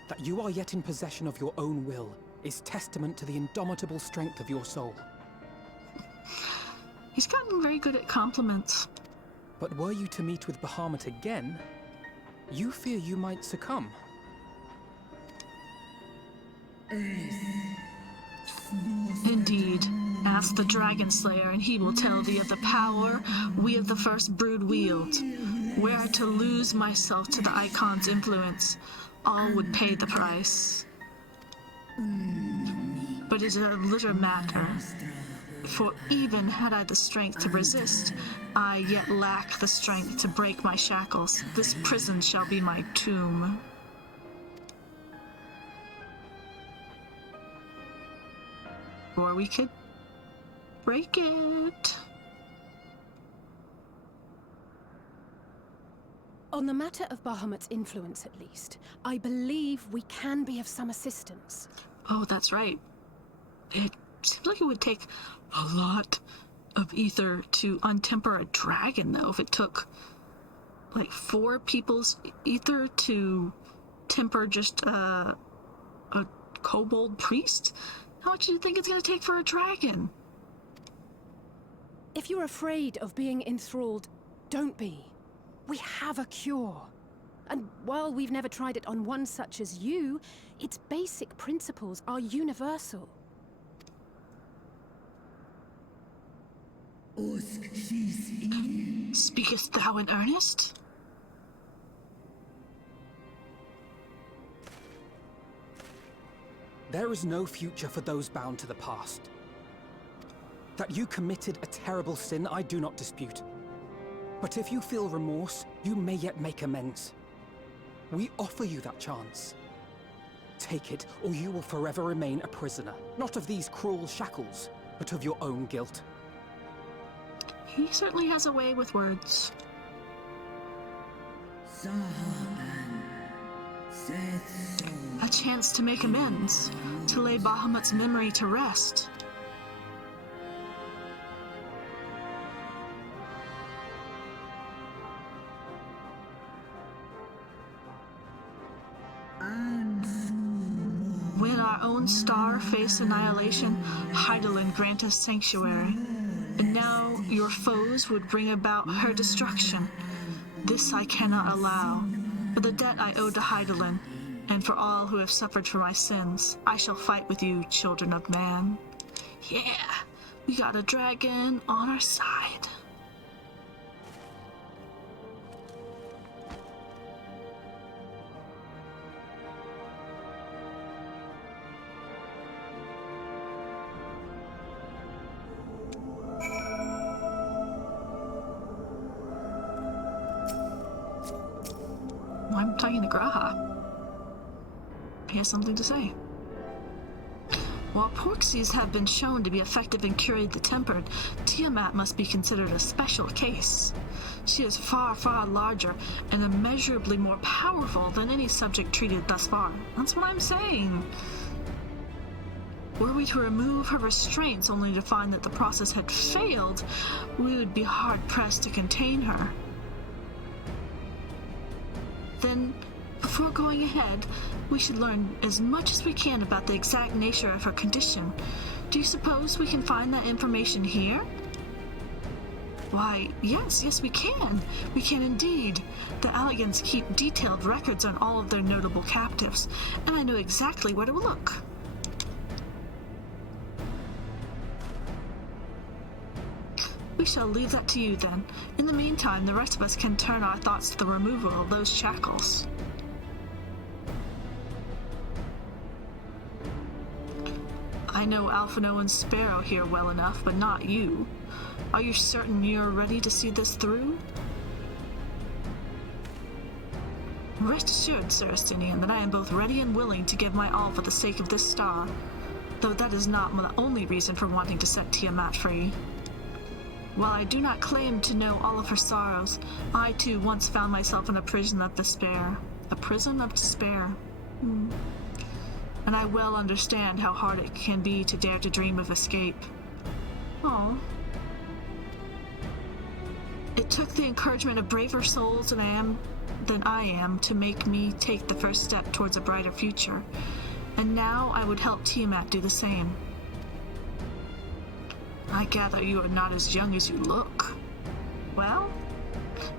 That you are yet in possession of your own will is testament to the indomitable strength of your soul. He's gotten very good at compliments. But were you to meet with Bahamut again, you fear you might succumb. Indeed. Ask the Dragon Slayer, and he will tell thee of the power we of the First Brood wield. Were I to lose myself to the Icon's influence, all would pay the price. But it is a little matter, for even had I the strength to resist, I yet lack the strength to break my shackles. This prison shall be my tomb. Or we could break it. On the matter of Bahamut's influence, at least, I believe we can be of some assistance. Oh, that's right. It seems like it would take a lot of ether to untemper a dragon, though. If it took, like, 4 people's ether to temper just a kobold priest, how much do you think it's going to take for a dragon? If you're afraid of being enthralled, don't be. We have a cure. And while we've never tried it on one such as you, its basic principles are universal. Speakest thou in earnest? There is no future for those bound to the past. That you committed a terrible sin, I do not dispute. But if you feel remorse, you may yet make amends. We offer you that chance. Take it, or you will forever remain a prisoner, not of these cruel shackles, but of your own guilt. He certainly has a way with words. A chance to make amends, to lay Bahamut's memory to rest. When our own star faced annihilation, Hydaelyn grant us sanctuary. And now your foes would bring about her destruction. This I cannot allow. For the debt I owe to Hydaelyn, and for all who have suffered for my sins, I shall fight with you, children of man. Yeah, we got a dragon on our side. I'm talking to Graha. He has something to say. While porxies have been shown to be effective in curing the tempered, Tiamat must be considered a special case. She is far, far larger and immeasurably more powerful than any subject treated thus far. That's what I'm saying. Were we to remove her restraints only to find that the process had failed, we would be hard-pressed to contain her. Then, before going ahead, we should learn as much as we can about the exact nature of her condition. Do you suppose we can find that information here? Why, yes, we can. We can indeed. The Alligans keep detailed records on all of their notable captives, and I know exactly where to look. We shall leave that to you, then. In the meantime, the rest of us can turn our thoughts to the removal of those shackles. I know Alphino and Sparrow here well enough, but not you. Are you certain you're ready to see this through? Rest assured, Sir Estinian, that I am both ready and willing to give my all for the sake of this star, though that is not the only reason for wanting to set Tiamat free. While I do not claim to know all of her sorrows, I too once found myself in a prison of despair. A prison of despair. And I well understand how hard it can be to dare to dream of escape. Oh. It took the encouragement of braver souls than I am to make me take the first step towards a brighter future. And now I would help Tiamat do the same. I gather you are not as young as you look. Well,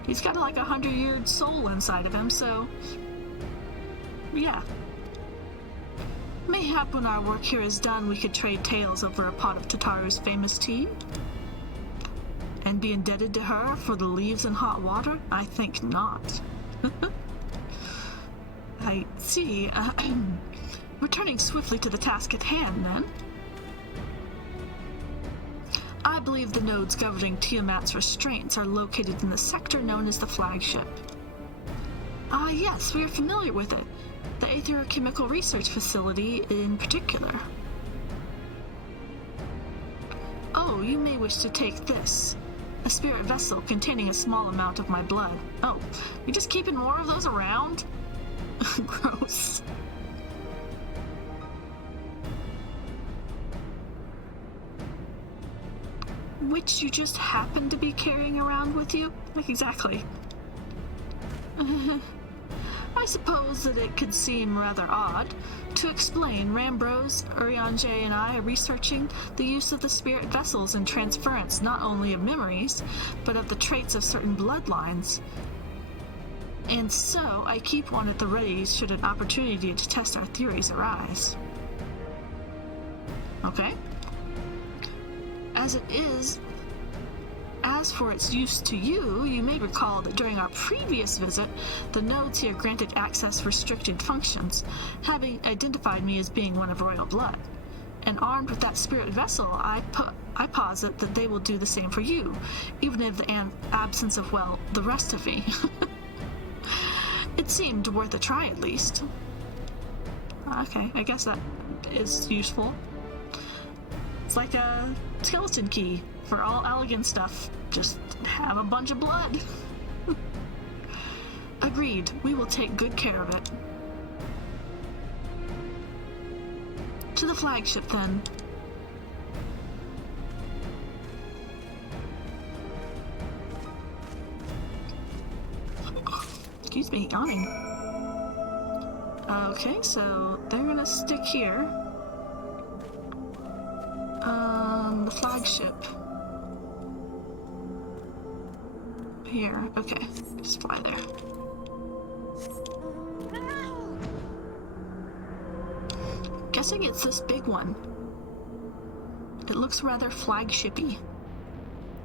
he's got like 100-year soul inside of him, so... yeah. Mayhap when our work here is done, we could trade tales over a pot of Tataru's famous tea? And be indebted to her for the leaves and hot water? I think not. I see. Returning swiftly to the task at hand, then. I believe the nodes governing Tiamat's restraints are located in the sector known as the flagship. Ah, yes, we are familiar with it. The Aether-Chemical Research Facility in particular. Oh, you may wish to take this. A spirit vessel containing a small amount of my blood. Oh, you're just keeping more of those around? Gross. Which you just happen to be carrying around with you? Like, exactly. I suppose that it could seem rather odd. To explain, Rambrose, Urianger, and I are researching the use of the spirit vessels in transference not only of memories, but of the traits of certain bloodlines. And so, I keep one at the ready should an opportunity to test our theories arise. Okay? As as for its use to you, you may recall that during our previous visit, the nodes here granted access restricted functions, having identified me as being one of royal blood. And armed with that spirit vessel, I posit that they will do the same for you, even in the absence of, well, the rest of me. It seemed worth a try, at least. Okay, I guess that is useful. It's like a skeleton key for all elegant stuff. Just have a bunch of blood. Agreed. We will take good care of it. To the flagship, then. Excuse me, yawning. Okay, so they're gonna stick here. The flagship. Here, okay. Just fly there. Guessing it's this big one. It looks rather flagshipy.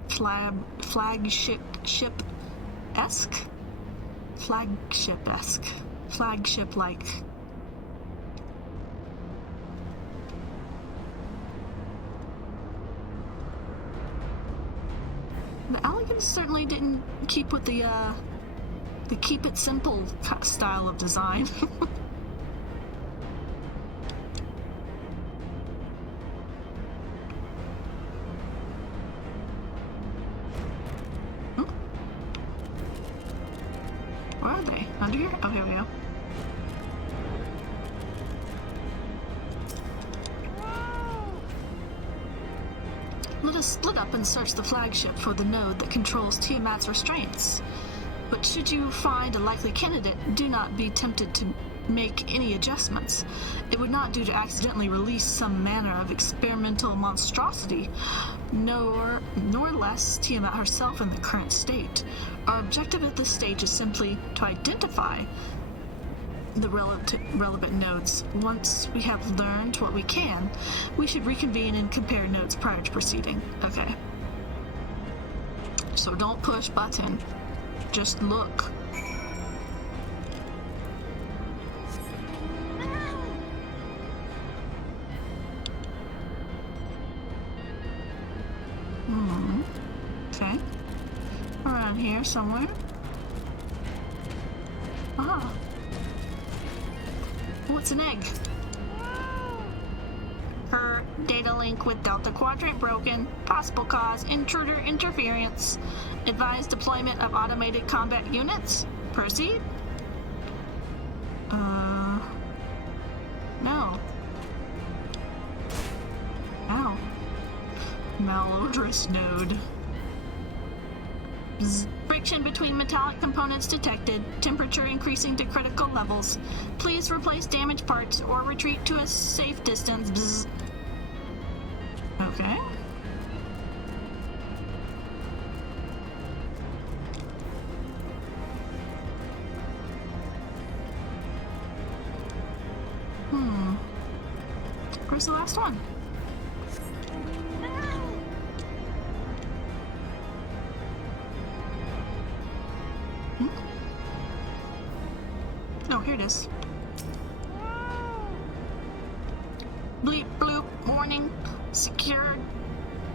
Flagship-esque? Flagship-esque. Flagship-like. The elegance certainly didn't keep with the keep it simple style of design. Where are they? Under here? Oh, here we go. Let us split up and search the flagship for the node that controls Tiamat's restraints. But should you find a likely candidate, do not be tempted to make any adjustments. It would not do to accidentally release some manner of experimental monstrosity, nor less Tiamat herself in the current state. Our objective at this stage is simply to identify the relevant nodes. Once we have learned what we can, we should reconvene and compare notes prior to proceeding. Okay. So don't push button. Just look. Okay. Around here somewhere. Ah. What's an egg? Her data link with Delta Quadrant broken. Possible cause, intruder interference. Advised deployment of automated combat units. Proceed? No. Ow. Malodorous node. Bzz. Friction between metallic components detected. Temperature increasing to critical levels. Please replace damaged parts or retreat to a safe distance. Bzz. Okay. Where's the last one? Oh, here it is. Bleep bloop warning. Secured.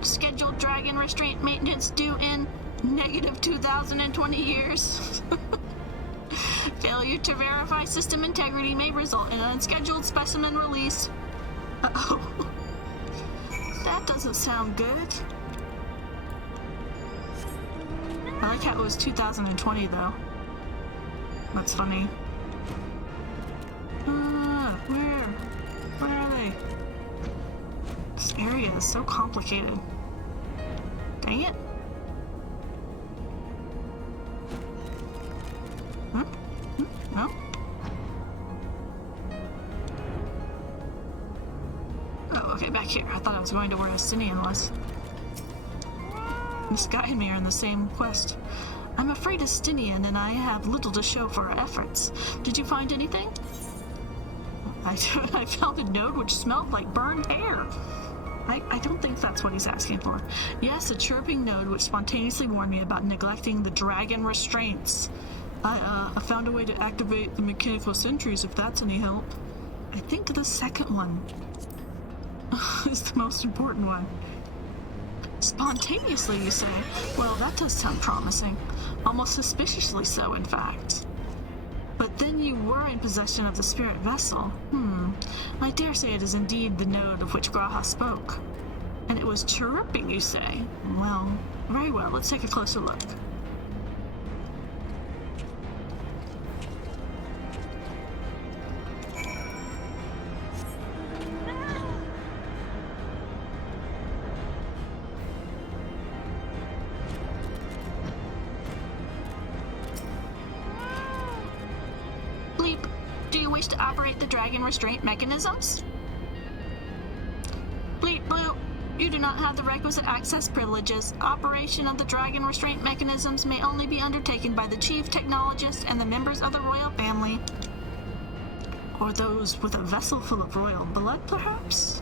Scheduled dragon restraint maintenance due in negative 2,020 years. Failure to verify system integrity may result in unscheduled specimen release. Uh-oh. That doesn't sound good. I like how it was 2020 though. That's funny. Where are they? This area is so complicated. Dang it. No? Oh, okay, back here. I thought I was going to where Estinian was. This guy and me are in the same quest. I'm afraid Estinian and I have little to show for our efforts. Did you find anything? I found a node which smelled like burned hair. I don't think that's what he's asking for. Yes, a chirping node which spontaneously warned me about neglecting the dragon restraints. I found a way to activate the mechanical sentries, if that's any help. I think the second one is the most important one. Spontaneously, you say? Well, that does sound promising. Almost suspiciously so, in fact. But then you were in possession of the spirit vessel. I dare say it is indeed the node of which Graha spoke. And it was chirruping, you say? Well, very well, let's take a closer look. To operate the dragon restraint mechanisms? Bleep Blue, you do not have the requisite access privileges. Operation of the dragon restraint mechanisms may only be undertaken by the chief technologist and the members of the royal family. Or those with a vessel full of royal blood, perhaps?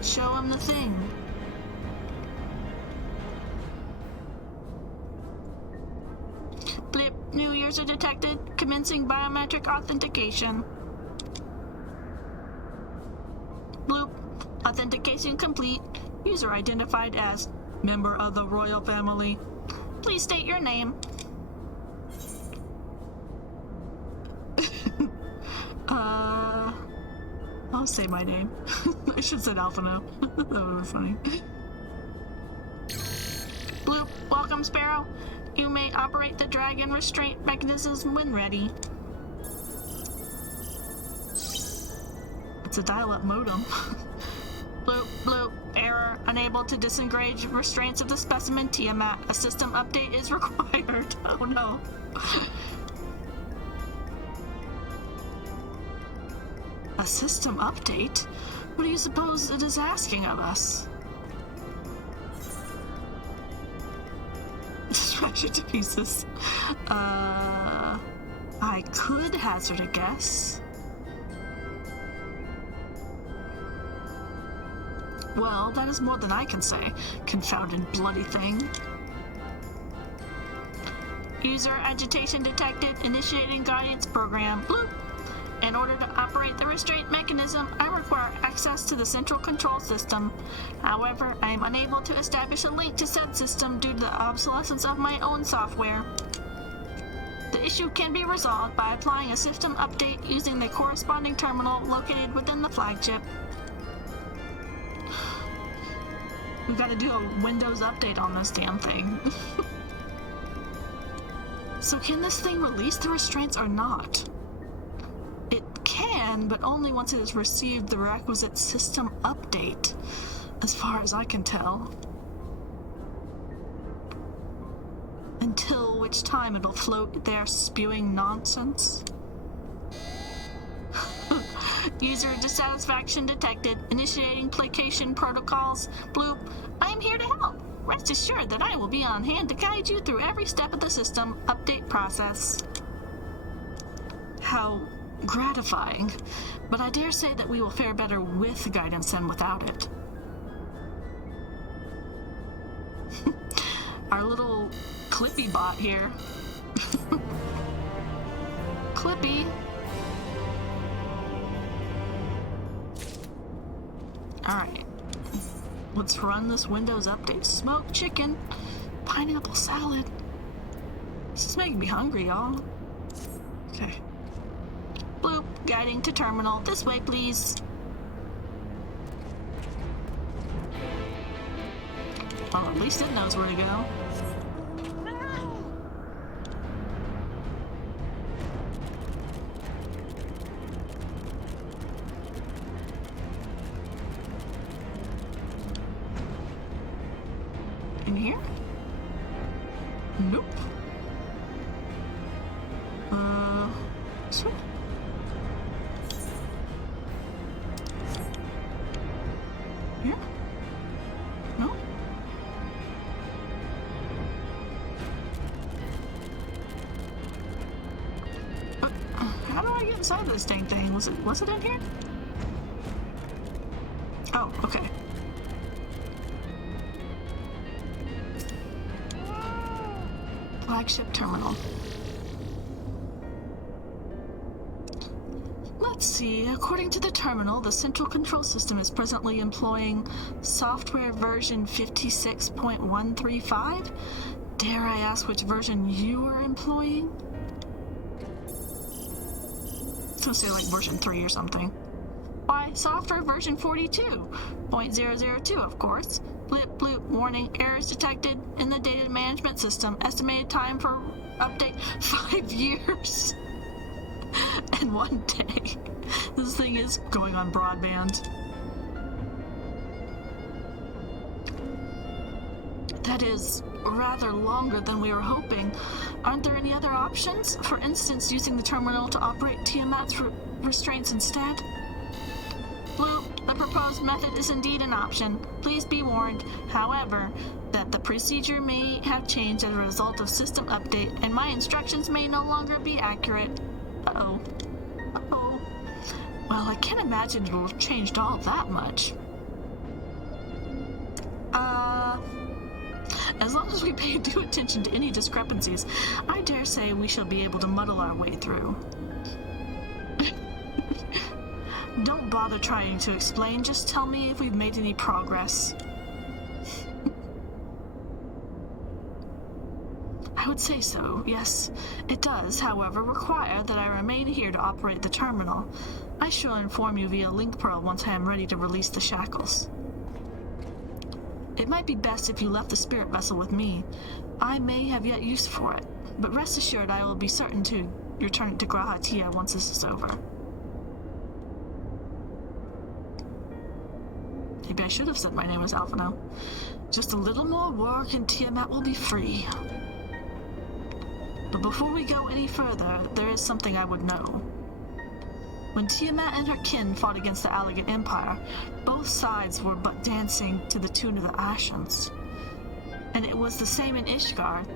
Show him the thing. Blip, new user detected. Commencing biometric authentication. Bloop, authentication complete. User identified as member of the royal family. Please state your name. I'll say my name. I should have said Alphino. That would be funny. Bloop, welcome Sparrow. You may operate the dragon restraint mechanisms when ready. It's a dial-up modem. Bloop, bloop, error. Unable to disengage restraints of the specimen Tiamat. A system update is required. Oh no. A system update? What do you suppose it is asking of us? Smash it to pieces. I could hazard a guess. Well, that is more than I can say. Confounded bloody thing. User agitation detected. Initiating guidance program. Bloop. In order to operate the restraint mechanism, I require access to the central control system. However, I am unable to establish a link to said system due to the obsolescence of my own software. The issue can be resolved by applying a system update using the corresponding terminal located within the flagship. We've got to do a Windows update on this damn thing. So can this thing release the restraints or not? It can, but only once it has received the requisite system update, as far as I can tell. Until which time it'll float there spewing nonsense. User dissatisfaction detected. Initiating placation protocols. Bloop. I am here to help. Rest assured that I will be on hand to guide you through every step of the system update process. How gratifying, but I dare say that we will fare better with guidance than without it. Our little Clippy bot here. Clippy. Alright. Let's run this Windows update. Smoked chicken. Pineapple salad. This is making me hungry, y'all. Okay. Bloop, guiding to terminal. This way, please. Well, at least it knows where to go. In here? Nope. Sweet. Here? No? How do I get inside this dang thing? Was it in here? Oh, okay. Flagship terminal. Let's see. According to the terminal, the central control system is presently employing software version 56.135. Dare I ask which version you are employing? It's gonna say like version 3 or something. Why, software version 42.002, of course. Blip bloop, warning, errors detected in the data management system. Estimated time for update 5 years and 1 day. This thing is going on broadband. That is rather longer than we were hoping. Aren't there any other options? For instance, using the terminal to operate Tiamat's restraints instead? Blue, the proposed method is indeed an option. Please be warned, however, that the procedure may have changed as a result of system update, and my instructions may no longer be accurate. Uh-oh. Uh-oh. Well, I can't imagine it will have changed all that much. As long as we pay due attention to any discrepancies, I dare say we shall be able to muddle our way through. Don't bother trying to explain, just tell me if we've made any progress. I would say so, yes. It does, however, require that I remain here to operate the terminal. I shall inform you via link pearl once I am ready to release the shackles. It might be best if you left the spirit vessel with me. I may have yet use for it, but rest assured I will be certain to return it to Grahatia once this is over. Maybe I should have said my name was Alphino. Just a little more work and Tiamat will be free. But before we go any further, there is something I would know. When Tiamat and her kin fought against the Alligat Empire, both sides were but dancing to the tune of the Ashens. And it was the same in Ishgard,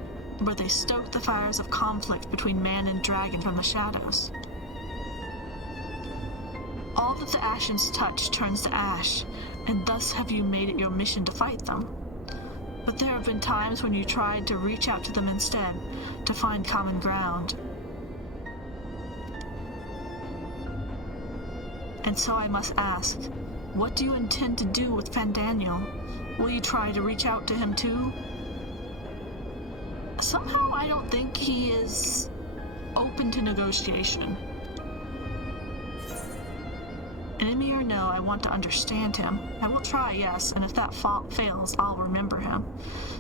where they stoked the fires of conflict between man and dragon from the shadows. All that the Ashens touch turns to ash, and thus have you made it your mission to fight them. But there have been times when you tried to reach out to them instead, to find common ground. And so I must ask, what do you intend to do with Fandaniel? Will you try to reach out to him too? Somehow I don't think he is open to negotiation. Enemy or no, I want to understand him. I will try, yes, and if that fails, I'll remember him.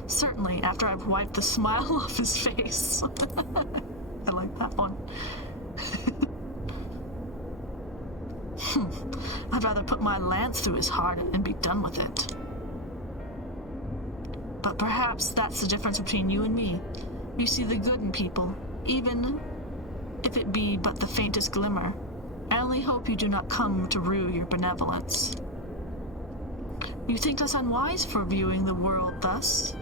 Certainly, after I've wiped the smile off his face. I like that one. I'd rather put my lance through his heart and be done with it. But perhaps that's the difference between you and me. You see the good in people, even if it be but the faintest glimmer. I only hope you do not come to rue your benevolence. You think us unwise for viewing the world thus?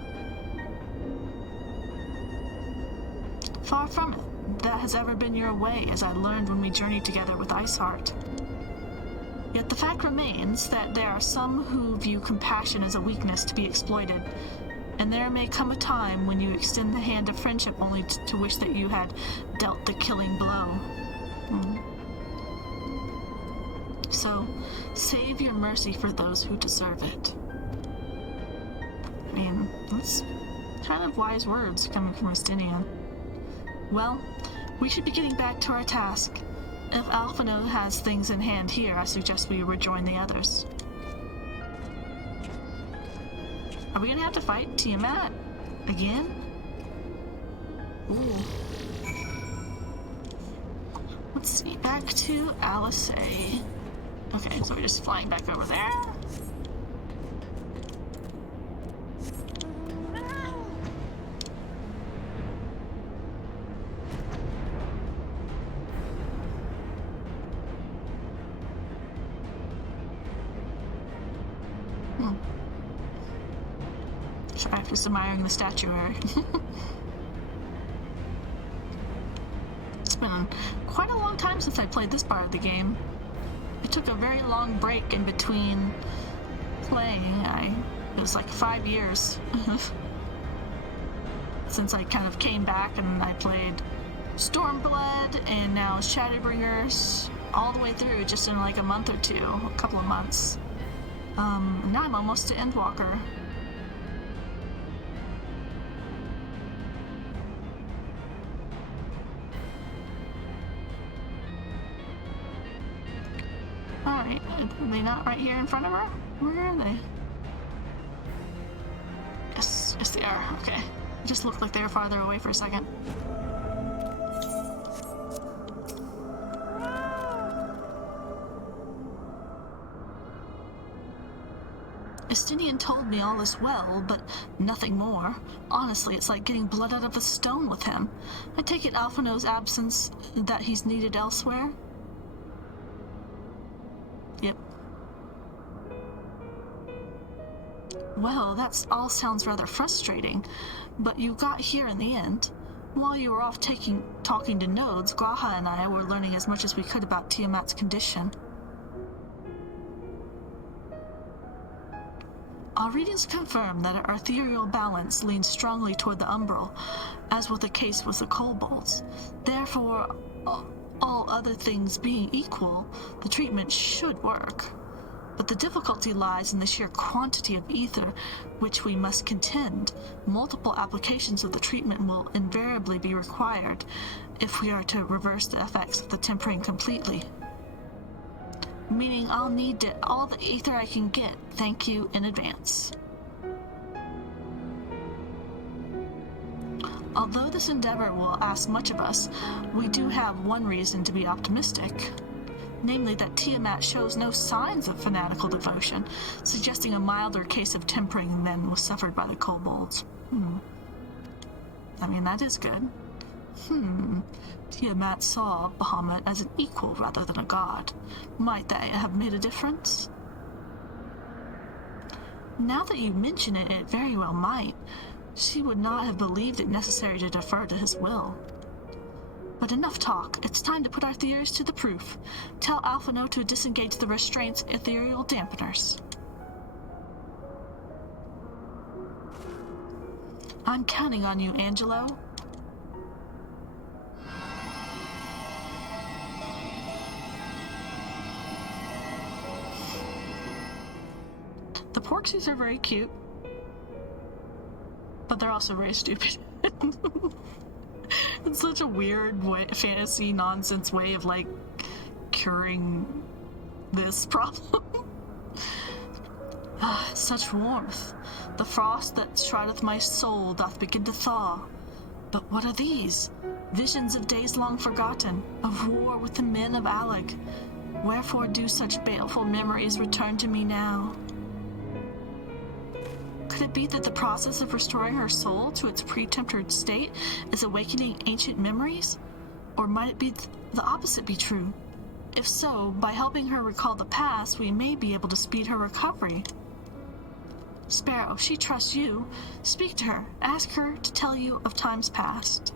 Far from it. That has ever been your way, as I learned when we journeyed together with Iceheart. Yet the fact remains that there are some who view compassion as a weakness to be exploited, and there may come a time when you extend the hand of friendship only to wish that you had dealt the killing blow. So, save your mercy for those who deserve it. I mean, that's kind of wise words coming from Rustinian. Well, we should be getting back to our task. If Alphino has things in hand here, I suggest we rejoin the others. Are we gonna have to fight Tiamat again? Ooh. Let's see, back to Alisay. Okay, so we're just flying back over there. Sorry for admiring the statuary. It's been quite a long time since I played this part of the game. I took a very long break in between playing, it was like 5 years since I kind of came back, and I played Stormblood and now Shadowbringers all the way through just in like a month or two, a couple of months. Now I'm almost to Endwalker. Alright, are they not right here in front of her? Where are they? Yes, they are. Okay. It just looked like they were farther away for a second. Estinian told me all is well, but nothing more. Honestly, it's like getting blood out of a stone with him. I take it Alpha knows absence, that he's needed elsewhere? Yep. Well, that all sounds rather frustrating, but you got here in the end. While you were off talking to nodes, Graha and I were learning as much as we could about Tiamat's condition. Our readings confirm that our ethereal balance leans strongly toward the umbral, as was the case with the kobolds. Therefore, all other things being equal, the treatment should work. But the difficulty lies in the sheer quantity of ether which we must contend. Multiple applications of the treatment will invariably be required if we are to reverse the effects of the tempering completely. Meaning I'll need all the ether I can get. Thank you in advance. Although this endeavor will ask much of us, we do have one reason to be optimistic. Namely that Tiamat shows no signs of fanatical devotion, suggesting a milder case of tempering than was suffered by the kobolds. I mean, that is good. Tiamat saw Bahamut as an equal rather than a god. Might that have made a difference? Now that you mention it, it very well might. She would not have believed it necessary to defer to his will. But enough talk. It's time to put our theories to the proof. Tell Alphino to disengage the restraints ethereal dampeners. I'm counting on you, Angelo. The Porksies are very cute, but they're also very stupid. It's such a weird fantasy nonsense way of like curing this problem. Such warmth. The frost that shroudeth my soul doth begin to thaw. But what are these? Visions of days long forgotten, of war with the men of Alec. Wherefore do such baleful memories return to me now? Could it be that the process of restoring her soul to its pre-tempered state is awakening ancient memories? Or might it be the opposite be true? If so, by helping her recall the past, we may be able to speed her recovery. Sparrow, she trusts you. Speak to her. Ask her to tell you of times past.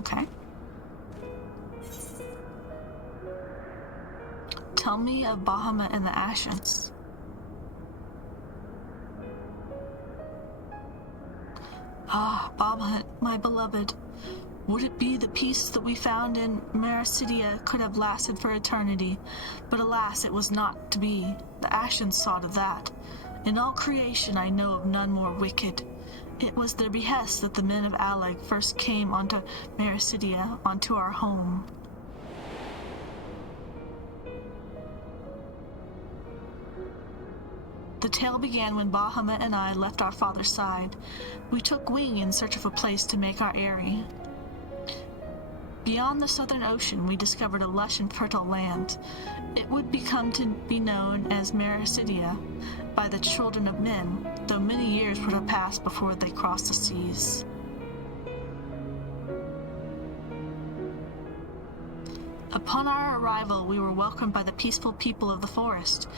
Okay. Tell me of Bahamut and the Ashens. Bahamut, my beloved. Would it be the peace that we found in Mericidia could have lasted for eternity, but alas, it was not to be. The Ashens sought of that. In all creation I know of none more wicked. It was their behest that the men of Alec first came onto Mericidia, onto our home. The tale began when Bahamut and I left our father's side. We took wing in search of a place to make our eyrie. Beyond the southern ocean, we discovered a lush and fertile land. It would become to be known as Mericidia by the children of men, though many years would have passed before they crossed the seas. Upon our arrival, we were welcomed by the peaceful people of the forest,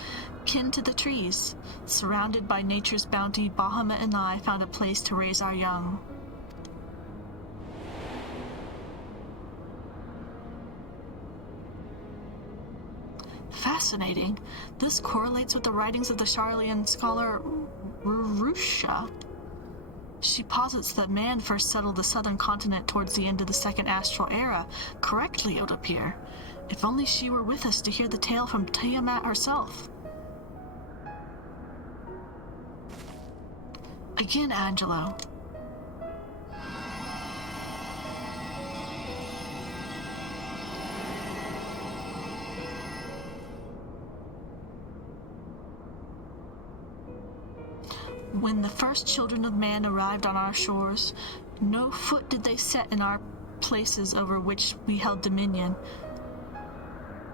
kin to the trees. Surrounded by nature's bounty, Bahamut and I found a place to raise our young. Fascinating. This correlates with the writings of the Charlian scholar Rusha. She posits that man first settled the southern continent towards the end of the Second Astral Era. Correctly, it would appear. If only she were with us to hear the tale from Tiamat herself. Again, Angelo. When the first children of man arrived on our shores, no foot did they set in our places over which we held dominion.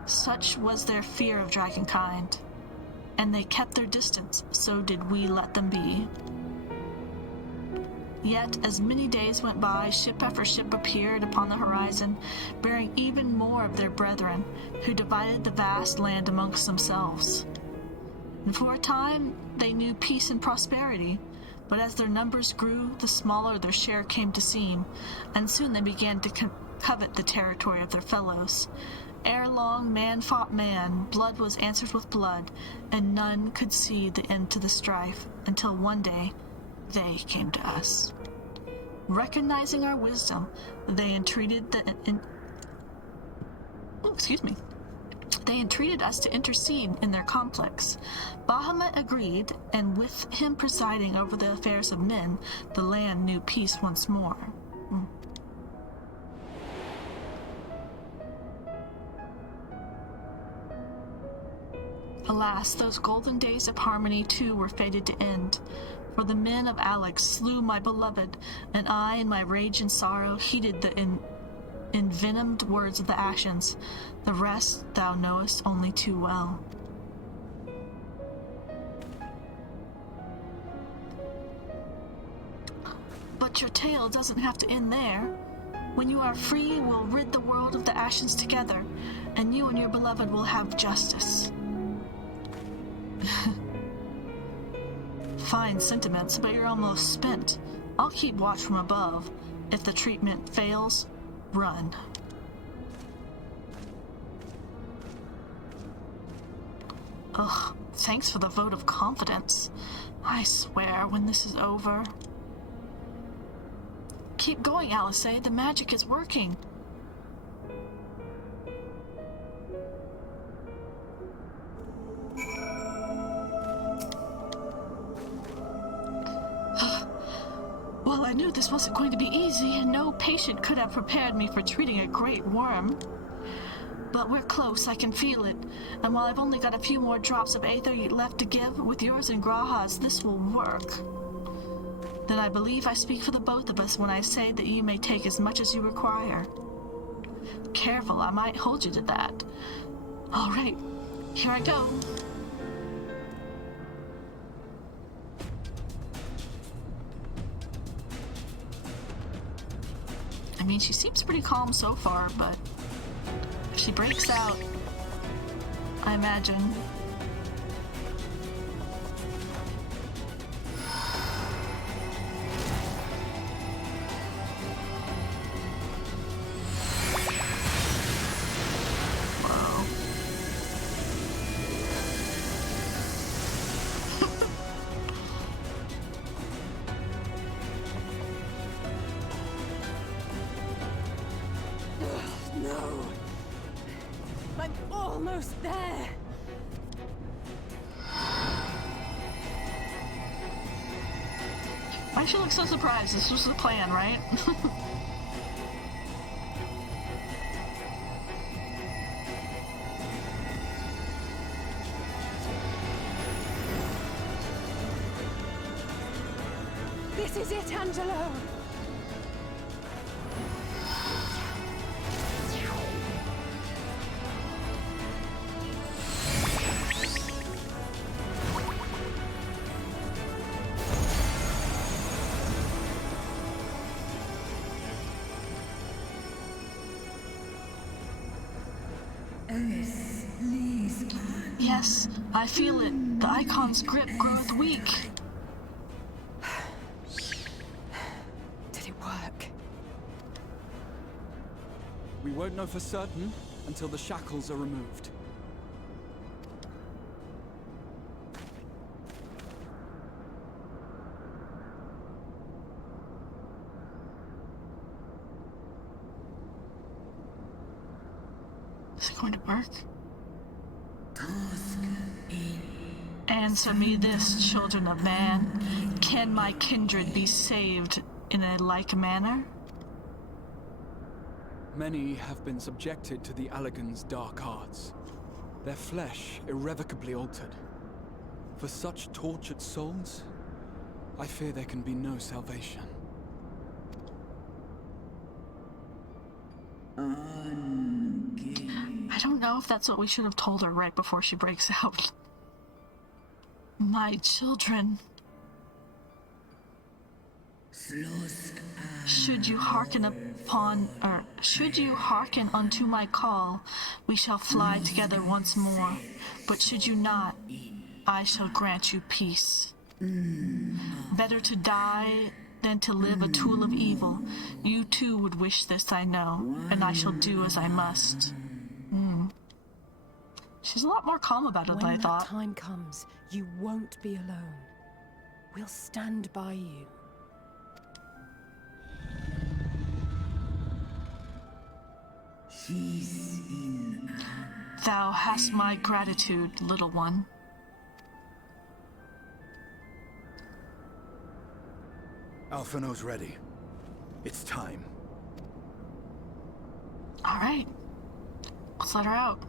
Such was their fear of dragonkind, and they kept their distance, so did we let them be. Yet, as many days went by, ship after ship appeared upon the horizon, bearing even more of their brethren, who divided the vast land amongst themselves. And for a time, they knew peace and prosperity, but as their numbers grew, the smaller their share came to seem, and soon they began to covet the territory of their fellows. Ere long, man fought man, blood was answered with blood, and none could see the end to the strife, until one day, they came to us. Recognizing our wisdom, they entreated They entreated us to intercede in their complex. Bahamut agreed, and with him presiding over the affairs of men, the land knew peace once more. Alas, those golden days of harmony too were fated to end. For the men of Alex slew my beloved, and I, in my rage and sorrow, heeded the envenomed words of the Ascians. The rest thou knowest only too well. But your tale doesn't have to end there. When you are free, we'll rid the world of the Ascians together, and you and your beloved will have justice. Fine sentiments, but you're almost spent. I'll keep watch from above. If the treatment fails, run. Ugh, thanks for the vote of confidence. I swear, when this is over... Keep going, Alice. The magic is working. Well, I knew this wasn't going to be easy, and no patient could have prepared me for treating a great worm. But we're close, I can feel it. And while I've only got a few more drops of aether left to give, with yours and Graha's, this will work. Then I believe I speak for the both of us when I say that you may take as much as you require. Careful, I might hold you to that. All right, here I go. I mean, she seems pretty calm so far, but if she breaks out, I imagine. No. I'm almost there. Why she look so surprised? This was the plan, right? This is it, Angelo. Yes, I feel it. The icon's grip groweth weak. Did it work? We won't know for certain until the shackles are removed. Is it going to work? Answer me this, children of man. Can my kindred be saved in a like manner? Many have been subjected to the Allagan's dark arts, their flesh irrevocably altered. For such tortured souls, I fear there can be no salvation. I don't know if that's what we should have told her right before she breaks out. My children. Should you hearken unto my call, we shall fly together once more. But should you not, I shall grant you peace. Better to die than to live a tool of evil. You too would wish this, I know, and I shall do as I must. She's a lot more calm about it than I thought. When that time comes, you won't be alone. We'll stand by you. Thou hast my gratitude, little one. Alphino's ready. It's time. All right. Let's let her out.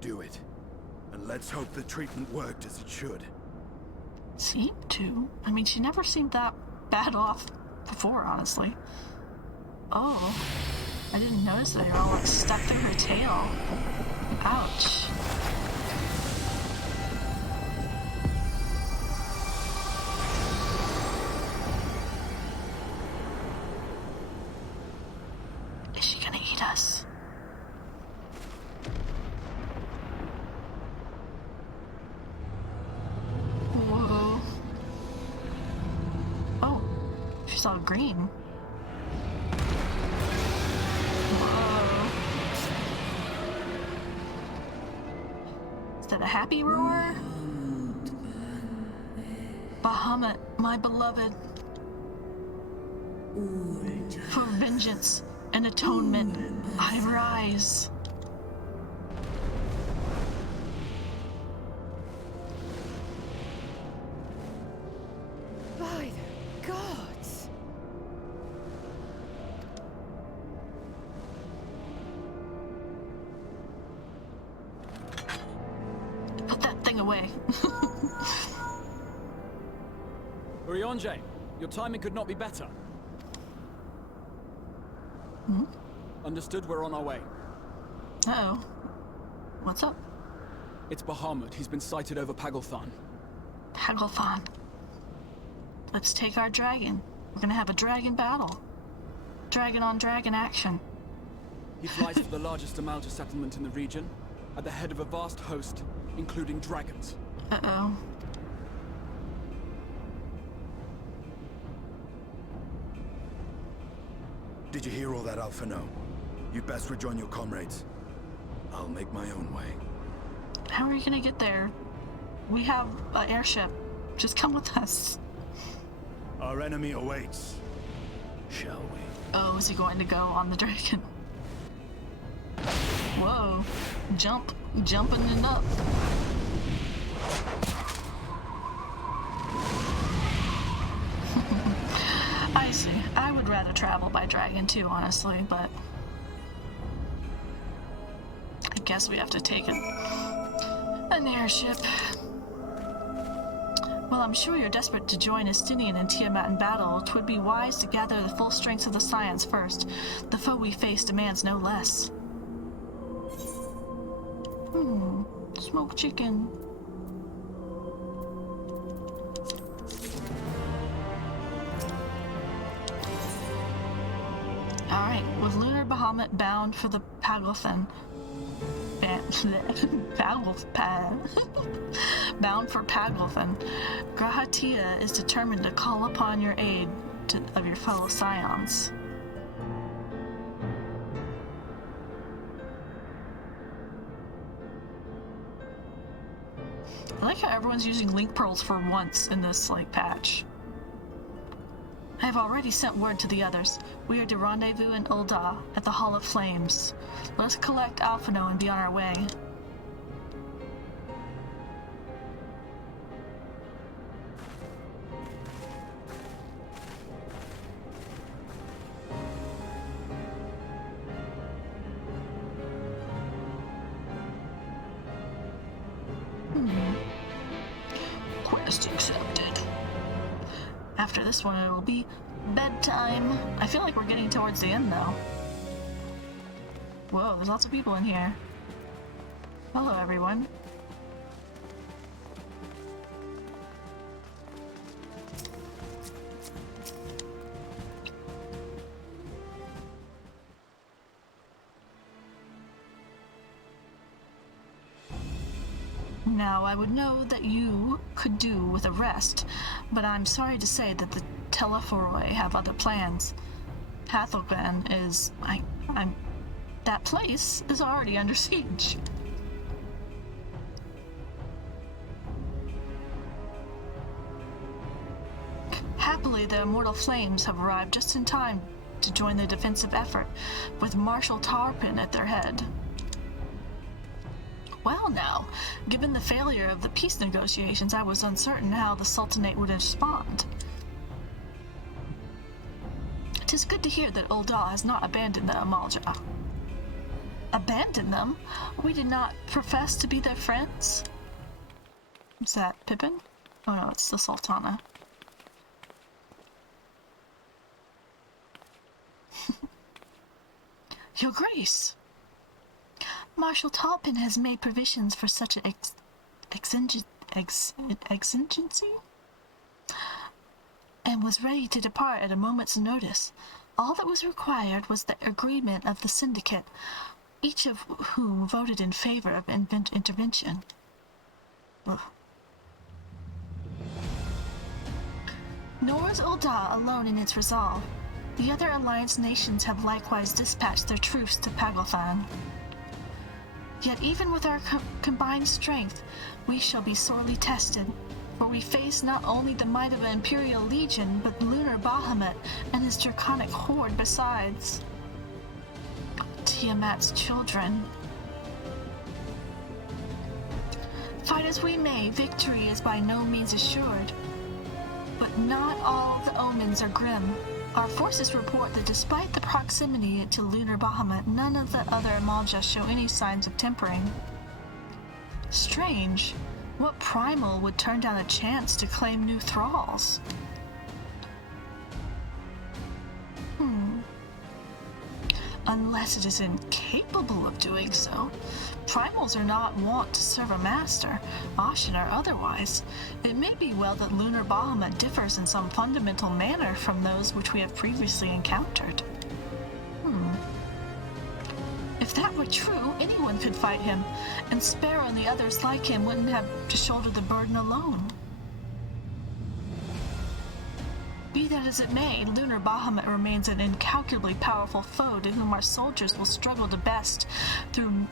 Do it. And let's hope the treatment worked as it should. Seemed to. I mean, she never seemed that bad off before, honestly. Oh. I didn't notice they were all like stuck through her tail. Ouch. Is she gonna eat us? Whoa. Oh, she's all green. Whoa. Is that a happy roar? Bahamut, my beloved. For vengeance and atonement, I rise. By the gods! Put that thing away. Urianger, your timing could not be better. Hmm? Understood, we're on our way. Uh-oh. What's up? It's Bahamut. He's been sighted over Pagelthan. Pagelthan. Let's take our dragon. We're gonna have a dragon battle. Dragon on dragon action. He flies for the largest Amalja settlement in the region, at the head of a vast host, including dragons. Uh-oh. Did you hear all that, Alphino? You'd best rejoin your comrades. I'll make my own way. How are you gonna get there? We have an airship. Just come with us. Our enemy awaits. Shall we? Oh, is he going to go on the dragon? Whoa. Jumping it up. I see. I would rather travel by dragon too, honestly, but I guess we have to take an airship. Well, I'm sure you're desperate to join Estinian and Tiamat in battle. 'Twould be wise to gather the full strength of the scions first. The foe we face demands no less. Smoked chicken. Alright, with Lunar Bahamut bound for the Pagelthan. Bound for Pagelthan, Grahatia is determined to call upon your aid of your fellow scions. I like how everyone's using link pearls for once in this, like, patch. I have already sent word to the others. We are to rendezvous in Ul'dah at the Hall of Flames. Let us collect Alphino and be on our way. Quest accepted. After this one, it will be bedtime. I feel like we're getting towards the end, though. Whoa, there's lots of people in here. Hello, everyone. Now, I would know that you could do with a rest, but I'm sorry to say that the Telephoroi have other plans. Hathelglen is... that place is already under siege. Happily, the Immortal Flames have arrived just in time to join the defensive effort, with Marshal Tarpin at their head. Well now, given the failure of the peace negotiations, I was uncertain how the Sultanate would respond. It is good to hear that Ul'dah has not abandoned the Amalja. Abandoned them? We did not profess to be their friends? Is that Pippin? Oh no, it's the Sultana. Your Grace! Marshal Tarpin has made provisions for such an exigency, and was ready to depart at a moment's notice. All that was required was the agreement of the syndicate, each of whom voted in favor of intervention. Ugh. Nor is Ul'dah alone in its resolve. The other Alliance nations have likewise dispatched their troops to Paglothan. Yet even with our combined strength, we shall be sorely tested, for we face not only the might of an Imperial Legion, but Lunar Bahamut and his draconic horde besides. Tiamat's children. Fight as we may, victory is by no means assured. But not all the omens are grim. Our forces report that despite the proximity to Lunar Bahamut, none of the other Amalja show any signs of tempering. Strange. What primal would turn down a chance to claim new thralls? Unless it is incapable of doing so. Primals are not wont to serve a master, Ashen or otherwise. It may be well that Lunar Bahamut differs in some fundamental manner from those which we have previously encountered. If that were true, anyone could fight him, and Sparrow and the others like him wouldn't have to shoulder the burden alone. Be that as it may, Lunar Bahamut remains an incalculably powerful foe to whom our soldiers will struggle to best through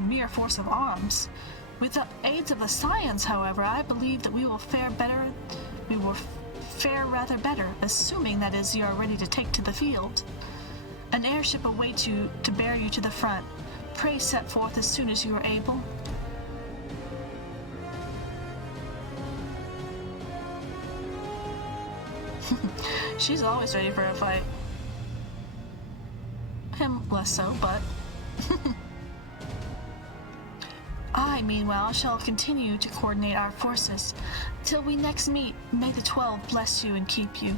mere force of arms. With the aids of the science, however, I believe that we will fare rather better, assuming that is you are ready to take to the field. An airship awaits you to bear you to the front. Pray set forth as soon as you are able. She's always ready for a fight. Him less so, but... I, meanwhile, shall continue to coordinate our forces. Till we next meet, may the 12 bless you and keep you.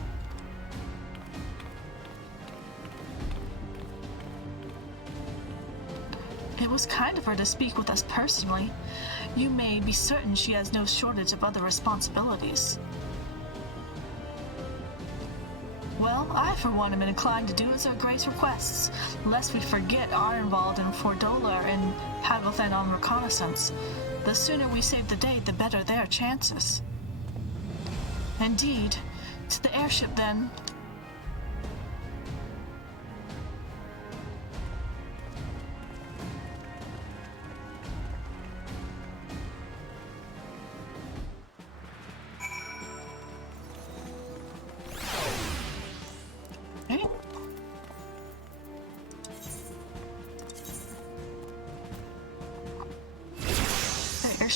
It was kind of her to speak with us personally. You may be certain she has no shortage of other responsibilities. Well, I, for one, am inclined to do as her Grace requests, lest we forget are involved in Fordola and Paglothan on reconnaissance. The sooner we save the day, the better their chances. Indeed. To the airship, then.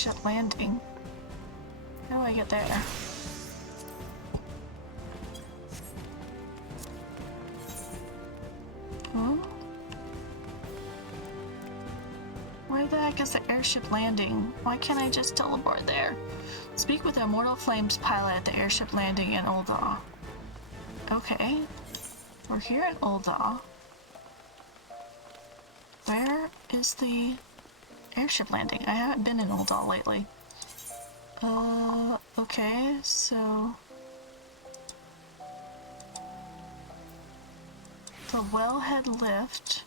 airship landing. How do I get there? Hmm? Where the heck is the airship landing? Why can't I just teleport there? Speak with the Immortal Flames pilot at the airship landing in Ul'dah. Okay. We're here at Ul'dah. Where is the airship landing? I haven't been in Ul'dah lately. Okay, so... the Wellhead Lift.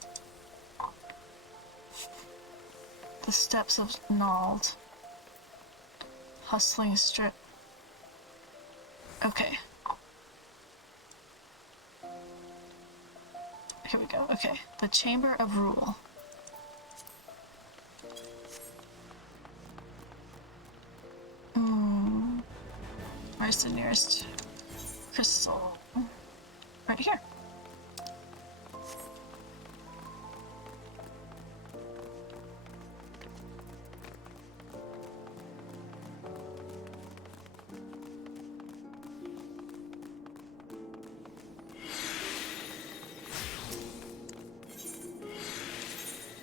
The Steps of Nald. Hustling Strip. Okay. Here we go. Okay. The Chamber of Rule. Where's the nearest crystal? Right here.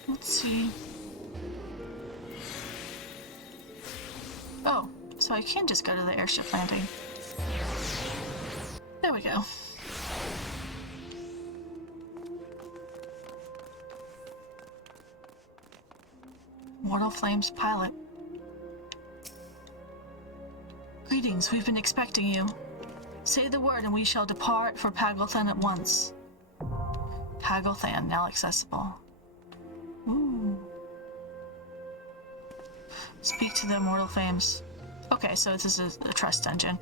Let's see. Oh, so I can just go to the airship landing. There we go. Mortal Flames pilot. Greetings, we've been expecting you. Say the word and we shall depart for Pagelthan at once. Pagelthan, now accessible. Ooh. Speak to the Immortal Flames. Okay, so this is a trust dungeon.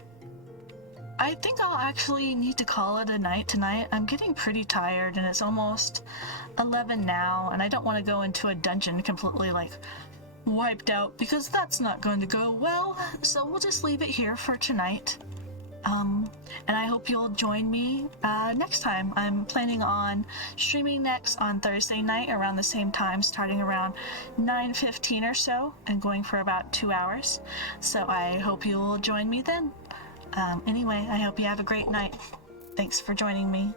I think I'll actually need to call it a night tonight. I'm getting pretty tired and it's almost 11 now, and I don't want to go into a dungeon completely like wiped out because that's not going to go well. So we'll just leave it here for tonight. And I hope you'll join me next time. I'm planning on streaming next on Thursday night around the same time, starting around 9:15 or so and going for about 2 hours. So I hope you'll join me then. Anyway, I hope you have a great night. Thanks for joining me.